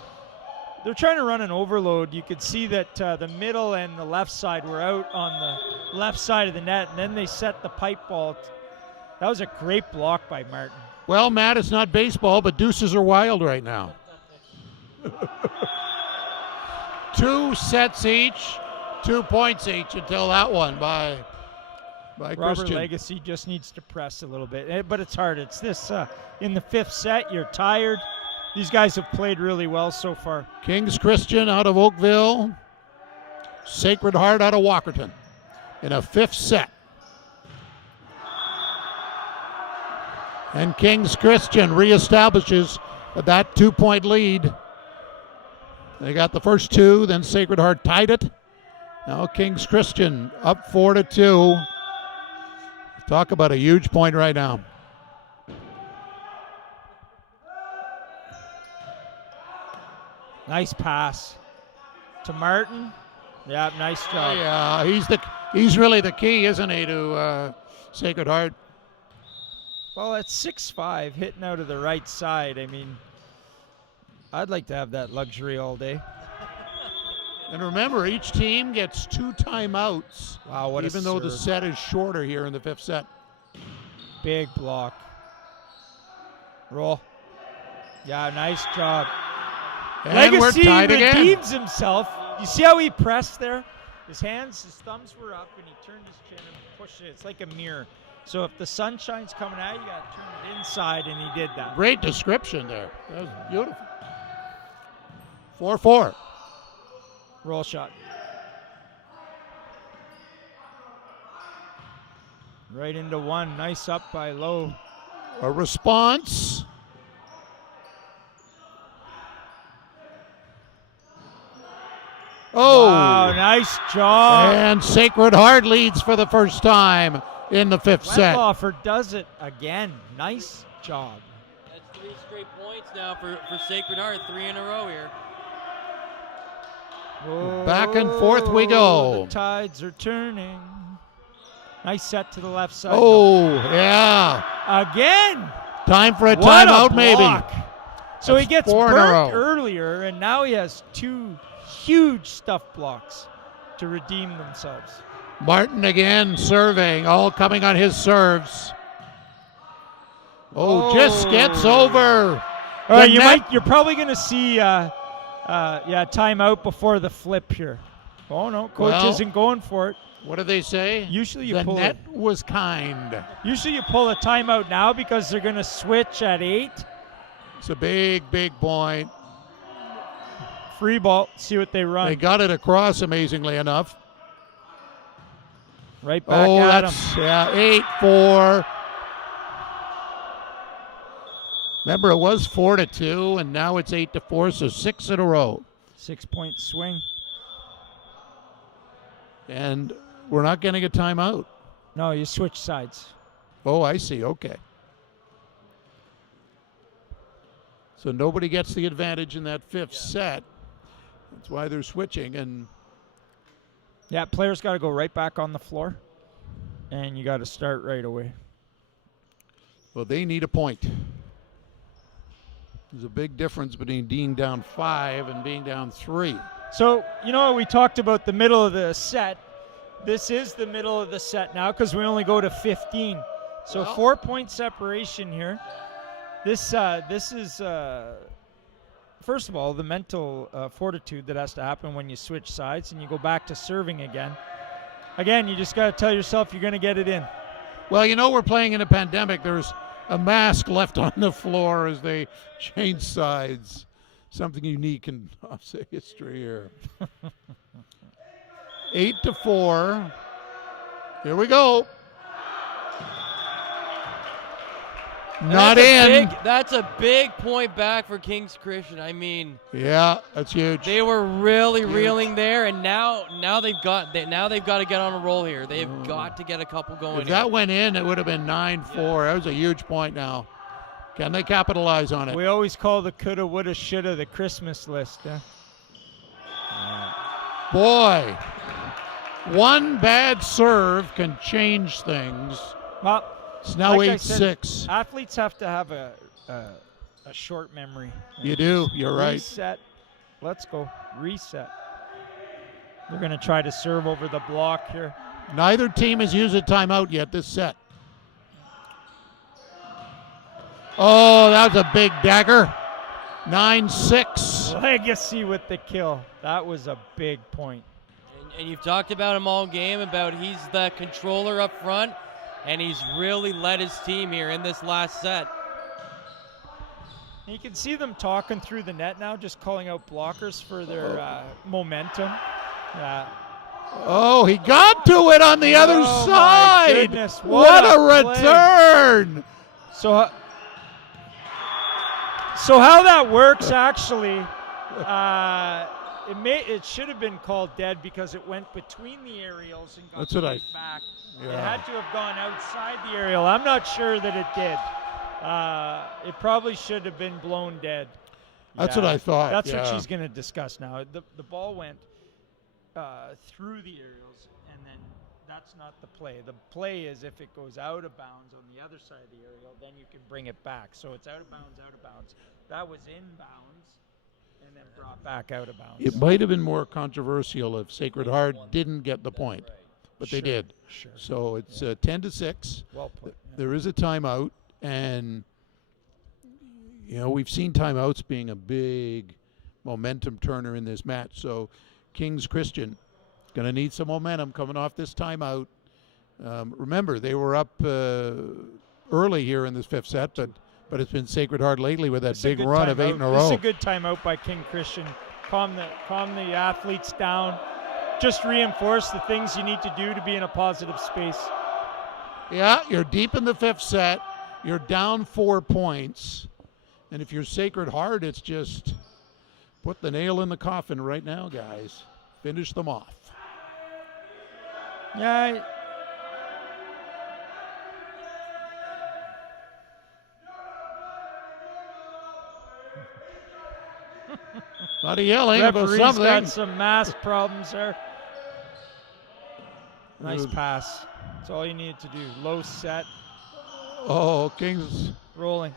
they're trying to run an overload. You could see that the middle and the left side were out on the left side of the net, and then they set the pipe ball. That was a great block by Martin. Well, Matt, it's not baseball, but deuces are wild right now. 2 sets each, 2 points each until that one by Robert Christian. Legacy just needs to press a little bit, but it's hard. It's this in the fifth set. You're tired. These guys have played really well so far. King's Christian out of Oakville, Sacred Heart out of Walkerton in a fifth set. And King's Christian reestablishes that 2-point lead. They got the first 2, then Sacred Heart tied it. Now King's Christian up 4-2. Talk about a huge point right now. Nice pass to Martin. Yeah, nice job. Yeah, he's really the key, isn't he, to Sacred Heart. Well, at 6'5", hitting out of the right side, I mean, I'd like to have that luxury all day. And remember, each team gets 2 timeouts. Wow, what a even though the serve. set is shorter here in the 5th set. Big block. Roll. Yeah, nice job. And Legacy we're tied again. redeems himself. You see how he pressed there? His thumbs were up, and he turned his chin and pushed it. It's like a mirror. So if the sunshine's coming at you, you got to turn it inside, and he did that. Great description there. That was beautiful. 4-4. Roll shot. Right into one. Nice up by Lowe. A response. Oh. Wow, nice job. And Sacred Heart leads for the first time in the 5th set. Wettlaufer does it again. Nice job. That's 3 straight points now for Sacred Heart. 3 in a row here. Back and forth we go. The tides are turning. Nice set to the left side. Oh, yeah. Again. Time for a What timeout, maybe. block. So he That's gets 4 in a row. burnt earlier, and now he has 2 huge stuff blocks to redeem themselves. Martin again serving, all coming on his serves. Oh, just gets over. All right, the net. you're probably going to see timeout before the flip here. Oh no, coach Well, isn't going for it. What do they say? Usually you the pull net it. was kind. Usually you pull a timeout now because they're going to switch at 8. It's a big, big point. Free ball. See what they run. They got it across, amazingly enough. Right back Oh, at that's, him. yeah, 8-4. Remember, it was 4-2, and now it's 8-4, so 6 in a row. 6-point swing. And we're not getting a timeout. No, you switch sides. Oh, I see. Okay. So nobody gets the advantage in that 5th set. That's why they're switching. And Yeah, players got to go right back on the floor, and you got to start right away. well, they need a point. There's a big difference between being down 5 and being down 3. So, we talked about the middle of the set. This is the middle of the set now because we only go to 15. So Well, 4-point separation here. This is, first of all, the mental fortitude that has to happen when you switch sides and you go back to serving again. Again, you just got to tell yourself you're going to get it in. Well, we're playing in a pandemic. There's a mask left on the floor as they change sides. Something unique in OFSAA history here. 8-4. Here we go. Not in. That's a big point back for Kings Christian. I mean, Yeah, that's huge. they were really reeling there, and now they've got to get on a roll here. They've got to get a couple going. If that went in, it would have been 9-4. That was a huge point now. Can they capitalize on it? We always call the coulda, woulda, shoulda the Christmas list. Boy, one bad serve can change things. Well, It's now like I said, 8-6. athletes have to have a short memory. You do. You're right. Reset. Let's go. Reset. They're going to try to serve over the block here. Neither team has used a timeout yet this set. Oh, that was a big dagger. 9-6. Legacy with the kill. That was a big point. And you've talked about him all game, about he's the controller up front, and he's really led his team here in this last set. You can see them talking through the net now, just calling out blockers for their momentum. Oh, he got to it on the other Oh, my side. goodness, What a play. return. So how that works actually, it should have been called dead because it went between the aerials and got That's what right I- back. It Yeah. had to have gone outside the aerial. I'm not sure that it did. It probably should have been blown dead. That's what I thought. That's yeah. what she's going to discuss now. The ball went through the aerials, and then that's not the play. The play is if it goes out of bounds on the other side of the aerial, then you can bring it back. So it's out of bounds, out of bounds. That was in bounds and then brought back out of bounds. It might have been more controversial if Sacred Heart didn't get the point, but they did. Sure. So it's 10-6. Well put. There is a timeout, and we've seen timeouts being a big momentum turner in this match. So King's Christian going to need some momentum coming off this timeout. Remember, they were up early here in this fifth set, but it's been Sacred Heart lately with that big run of 8 in a row. This is a good timeout by King Christian. Calm the athletes down. Just reinforce the things you need to do to be in a positive space. Yeah, you're deep in the fifth set. You're down 4 points. And if you're Sacred Heart, it's just put the nail in the coffin right now, guys. Finish them off. Yeah. A lot of yelling about Referee's something. got some mask problems there. Nice pass. That's all you needed to do. Low set. Oh, Kings. Rolling.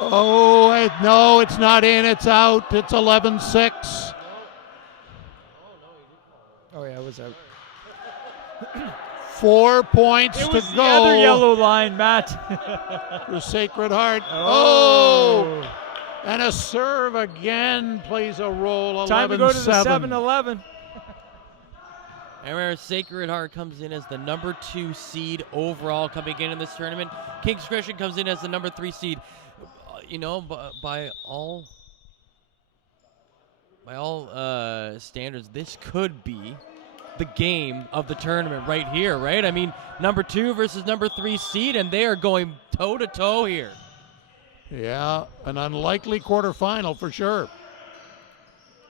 Oh, no, it's not in. It's out. It's 11-6. Oh, yeah, it was out. 4 points It to was go. the other yellow line, Matt. For Sacred Heart. Oh. And a serve again plays a role. Time to go to the 7-11. And where Sacred Heart comes in as the number 2 seed overall coming in this tournament. King's Christian comes in as the number 3 seed. By all standards, this could be the game of the tournament right here, right? I mean, number 2 versus number 3 seed, and they are going toe-to-toe here. Yeah, an unlikely quarterfinal for sure.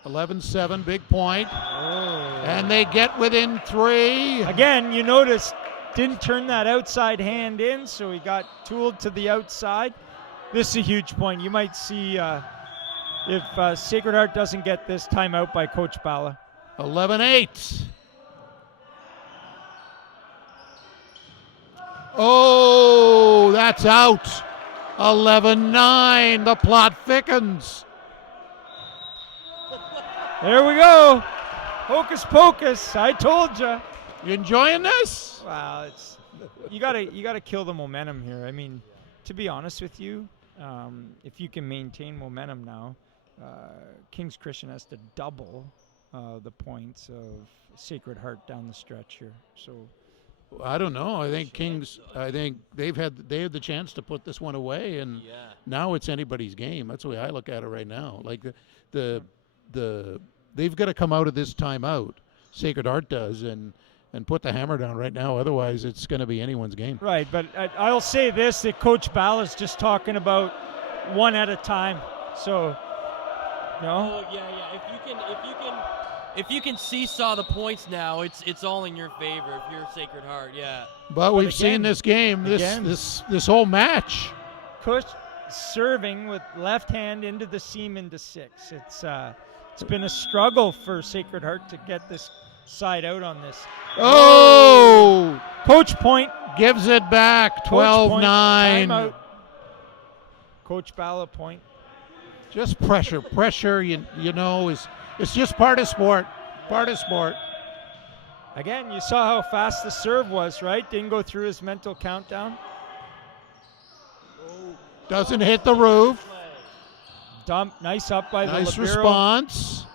11-7, big point. Oh. And they get within 3. Again, you notice, didn't turn that outside hand in, so he got tooled to the outside. This is a huge point. You might see if Sacred Heart doesn't get this timeout by Coach Bala. 11-8. Oh, that's out. 11-9. The plot thickens. There we go. Hocus pocus. I told you. You enjoying this? Wow, you gotta kill the momentum here. I mean, to be honest with you, if you can maintain momentum now, King's Christian has to double the points of Sacred Heart down the stretch here. So I don't know. I think they had the chance to put this one away, and now it's anybody's game. That's the way I look at it right now. Like they've got to come out of this timeout. Sacred Heart does, and put the hammer down right now. Otherwise, it's going to be anyone's game. Right, but I'll say this: that Coach Bala's just talking about one at a time. So, Oh yeah. If you can seesaw the points now, it's all in your favor if you're Sacred Heart. Yeah. But we've seen this game, this whole match. Kush serving with left hand into the seam into 6. It's been a struggle for Sacred Heart to get this side out on this. Oh! Coach point. Gives it back, 12-9. Coach Bala point. Just pressure. Pressure, it's just part of sport. Again, you saw how fast the serve was, right? Didn't go through his mental countdown. Doesn't hit the roof. Dump, nice up by the libero. Nice response.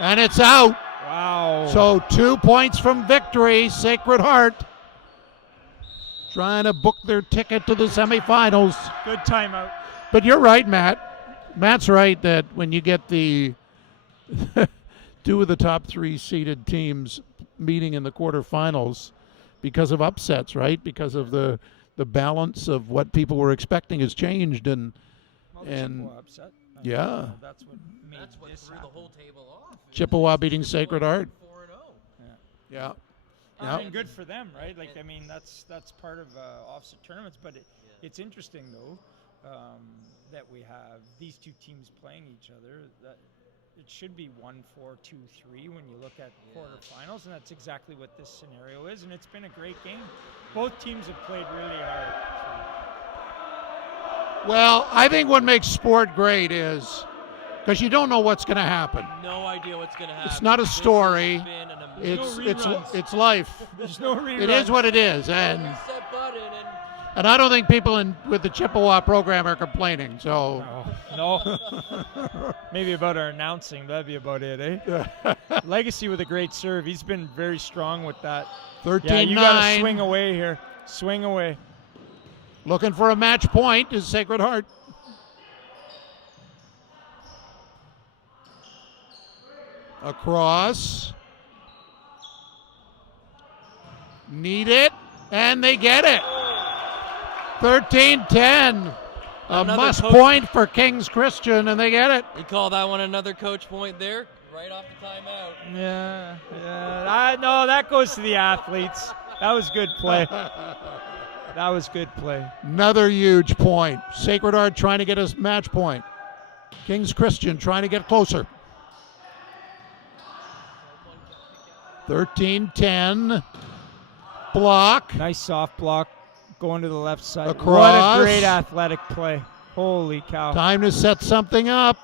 And it's out. Wow. So 2 points from victory. Sacred Heart trying to book their ticket to the semifinals. Good timeout. But you're right, Matt. Matt's right that when you get the 2 of the top 3 seeded teams meeting in the quarterfinals because of upsets, right? Because of the balance of what people were expecting has changed, and upset. Yeah. That's what threw the whole table off. Chippewa beating Sacred Heart. 4-0. Yeah. I mean, good for them, right? Like, I mean, that's part of OFSAA tournaments. But it's interesting though that we have these 2 teams playing each other. That it should be 1-4, 2-3 when you look at quarterfinals, and that's exactly what this scenario is. And it's been a great game. Both teams have played really hard. Well, I think what makes sport great is because you don't know what's going to happen. No idea what's going to happen. It's not a story. There's no reruns. It's life. There's no reruns. It is what it is, and Reset button and I don't think people with the Chippewa program are complaining. So No. Maybe about our announcing. That'd be about it, eh? Legacy with a great serve. He's been very strong with that. 13-9. Yeah, you got to swing away here. Swing away. Looking for a match point is Sacred Heart. Across. Need it, and they get it. 13-10. A Another must coach- point for Kings Christian, and they get it. You call that one another coach point there, right off the timeout. Yeah. No, that goes to the athletes. That was good play. That was good play. Another huge point. Sacred Heart trying to get a match point. Kings Christian trying to get closer. 13-10. Block. Nice soft block going to the left side. What Across. a great athletic play. Holy cow. Time to set something up.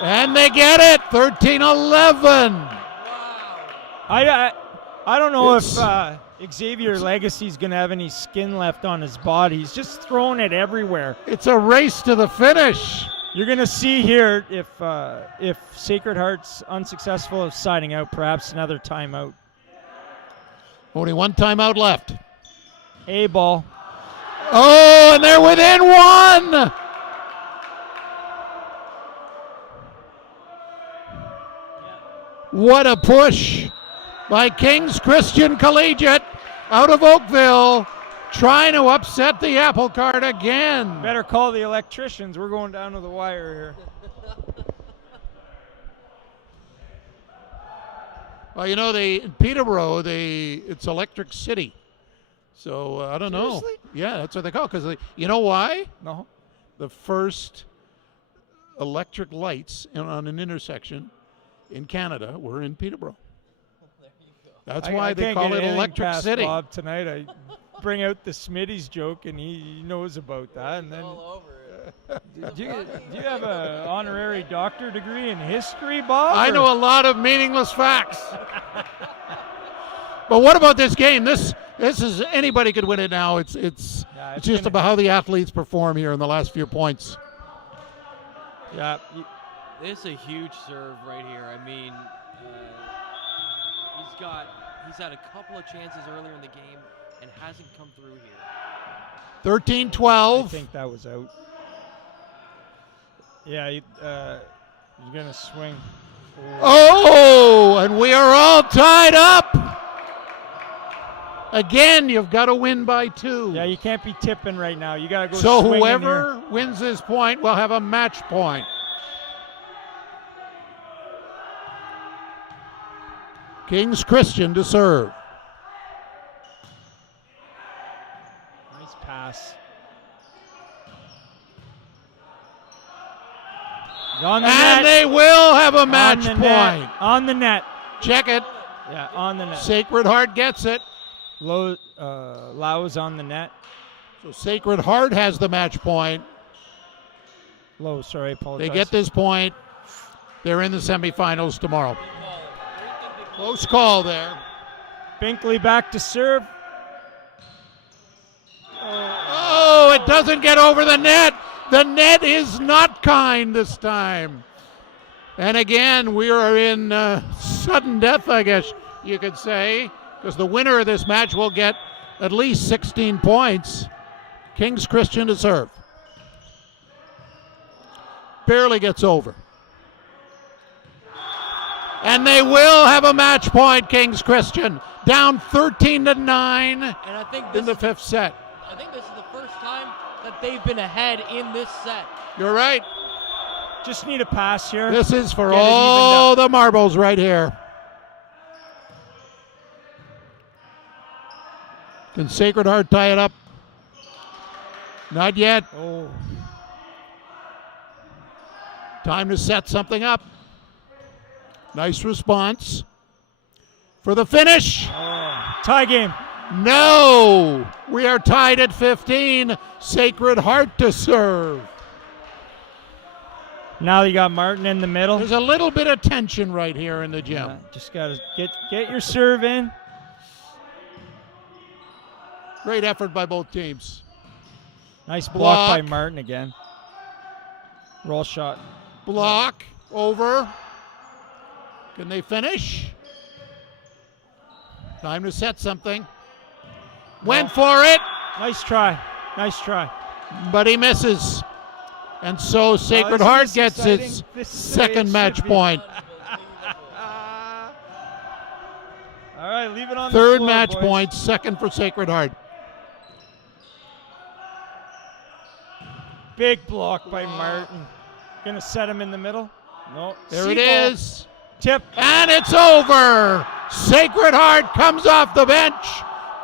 And they get it. 13-11. I don't know It's- if Xavier Legacy's going to have any skin left on his body. He's just throwing it everywhere. It's a race to the finish. You're going to see here if Sacred Heart's unsuccessful of siding out, perhaps another timeout. Only one timeout left. A ball. Oh, and they're within one. What a push by Kings Christian Collegiate out of Oakville, trying to upset the apple cart again. Better call the electricians. We're going down to the wire here. Well, you know, in Peterborough, it's Electric City. So I don't know. Seriously? Yeah, that's what they call it. Because you know why? No. The first electric lights on an intersection in Canada were in Peterborough. That's why I they can't call get it anything Electric past City. Bob tonight. I bring out the Smitty's joke, and he knows about that. And then, All over it. do you have an honorary doctor degree in history, Bob? I or- know a lot of meaningless facts. But what about this game? This is anybody could win it now. It's just gonna- about how the athletes perform here in the last few points. Yeah. This is a huge serve right here. I mean, he's had a couple of chances earlier in the game and hasn't come through here. 13-12. I think that was out. Yeah, you're going to swing. Oh, and we are all tied up. Again, you've got to win by 2. Yeah, you can't be tipping right now. You got to go So swinging whoever here. wins this point will have a match point. Kings Christian to serve. Nice pass. On the net. And they will have a match on the net. point. On the net. Check it. Yeah, on the net. Sacred Heart gets it. Lau's on the net. So Sacred Heart has the match point. Low, sorry, apologize. They get this point. They're in the semifinals tomorrow. Close call there. Binkley back to serve. Oh, it doesn't get over the net. The net is not kind this time. And again, we are in sudden death, I guess you could say, because the winner of this match will get at least 16 points. Kings Christian to serve. Barely gets over. And they will have a match point, Kings Christian. Down 13-9 And I think in the 5th set. I think this is the first time that they've been ahead in this set. You're right. Just need a pass here. This is for Get it evened all up. the marbles right here. Can Sacred Heart tie it up? Not yet. Oh. Time to set something up. Nice response. For the finish. Tie game. No! We are tied at 15. Sacred Heart to serve. Now you got Martin in the middle. There's a little bit of tension right here in the gym. Yeah, just got to get your serve in. Great effort by both teams. Nice block by Block. Martin again. Roll shot. Block. Over. Can they finish? Time to set something. Went for it, Nice try. Nice try. but he misses. And so Sacred isn't Heart this gets exciting? its This is the way it second should match be. point. All right, leave it on the Third floor, match boys. point, second for Sacred Heart. Big block by Martin. Gonna set him in the middle. No. There it Seaball. is. Tip. And it's over. Sacred Heart comes off the bench,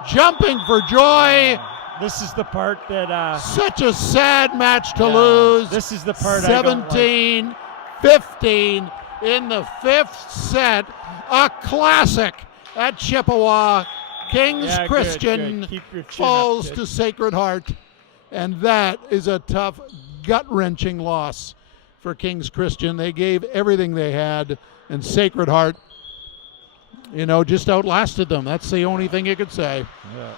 jumping for joy. This is the part that. Such a sad match to Yeah, lose. this is the part I don't like. 17-15 in the fifth set. A classic at Chippewa. Kings Yeah, good, Christian good. Keep your chin up, falls kid. to Sacred Heart. And that is a tough, gut-wrenching loss for Kings Christian. They gave everything they had, and Sacred Heart, just outlasted them. That's the only thing you could say. Yeah.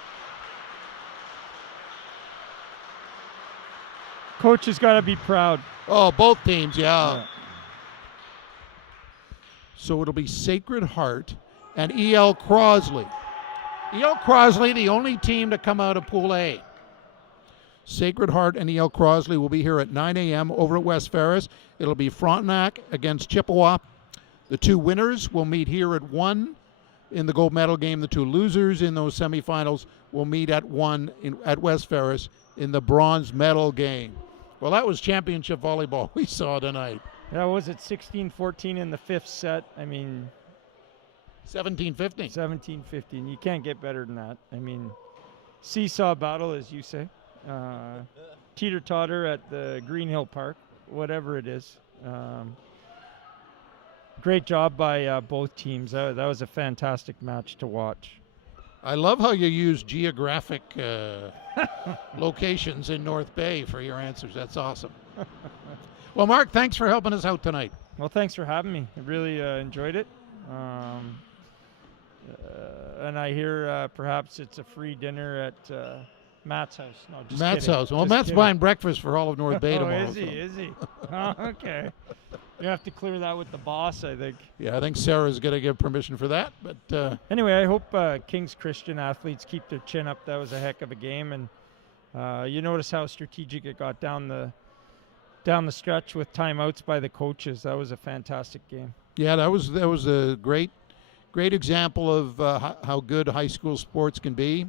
Coach has got to be proud. Oh, both teams, yeah. Yeah. So it'll be Sacred Heart and E.L. Crosley. E.L. Crosley, the only team to come out of Pool A. Sacred Heart and E.L. Crosley will be here at 9 a.m. over at West Ferris. It'll be Frontenac against Chippewa. The two winners will meet here at 1 in the gold medal game. The two losers in those semifinals will meet at 1 at West Ferris in the bronze medal game. Well, that was championship volleyball we saw tonight. Yeah, what was it 16-14 in the fifth set? I mean, 17-15. 17-15. You can't get better than that. I mean, seesaw battle, as you say. Teeter-totter at the Green Hill Park, whatever it is. Great job by both teams. That was a fantastic match to watch. I love how you use geographic locations in North Bay for your answers. That's awesome. Well, Mark, thanks for helping us out tonight. Well, thanks for having me. I really enjoyed it. And I hear perhaps it's a free dinner at Matt's house. No, just Matt's kidding. house. Well, Just Matt's kidding. buying breakfast for all of North Bay Oh, tomorrow. is he? so- Is he? Oh, okay. You have to clear that with the boss, I think. Yeah, I think Sarah's going to give permission for that. But Anyway, I hope Kings Christian athletes keep their chin up. That was a heck of a game, and you notice how strategic it got down the stretch with timeouts by the coaches. That was a fantastic game. yeah, that was a great example of how good high school sports can be,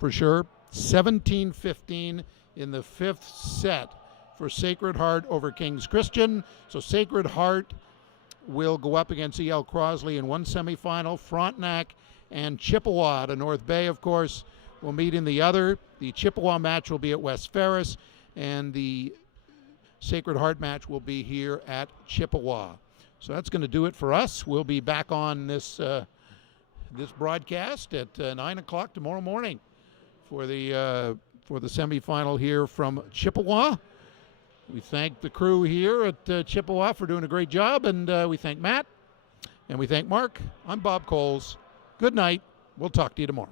for sure. 17-15 in the fifth set for Sacred Heart over Kings Christian. So Sacred Heart will go up against E.L. Crosley in one semifinal. Frontenac and Chippewa to North Bay, of course, will meet in the other. The Chippewa match will be at West Ferris, and the Sacred Heart match will be here at Chippewa. So that's going to do it for us. We'll be back on this broadcast at 9 o'clock tomorrow morning for the semifinal here from Chippewa. We thank the crew here at Chippewa for doing a great job, and we thank Matt, and we thank Mark. I'm Bob Coles. Good night. We'll talk to you tomorrow.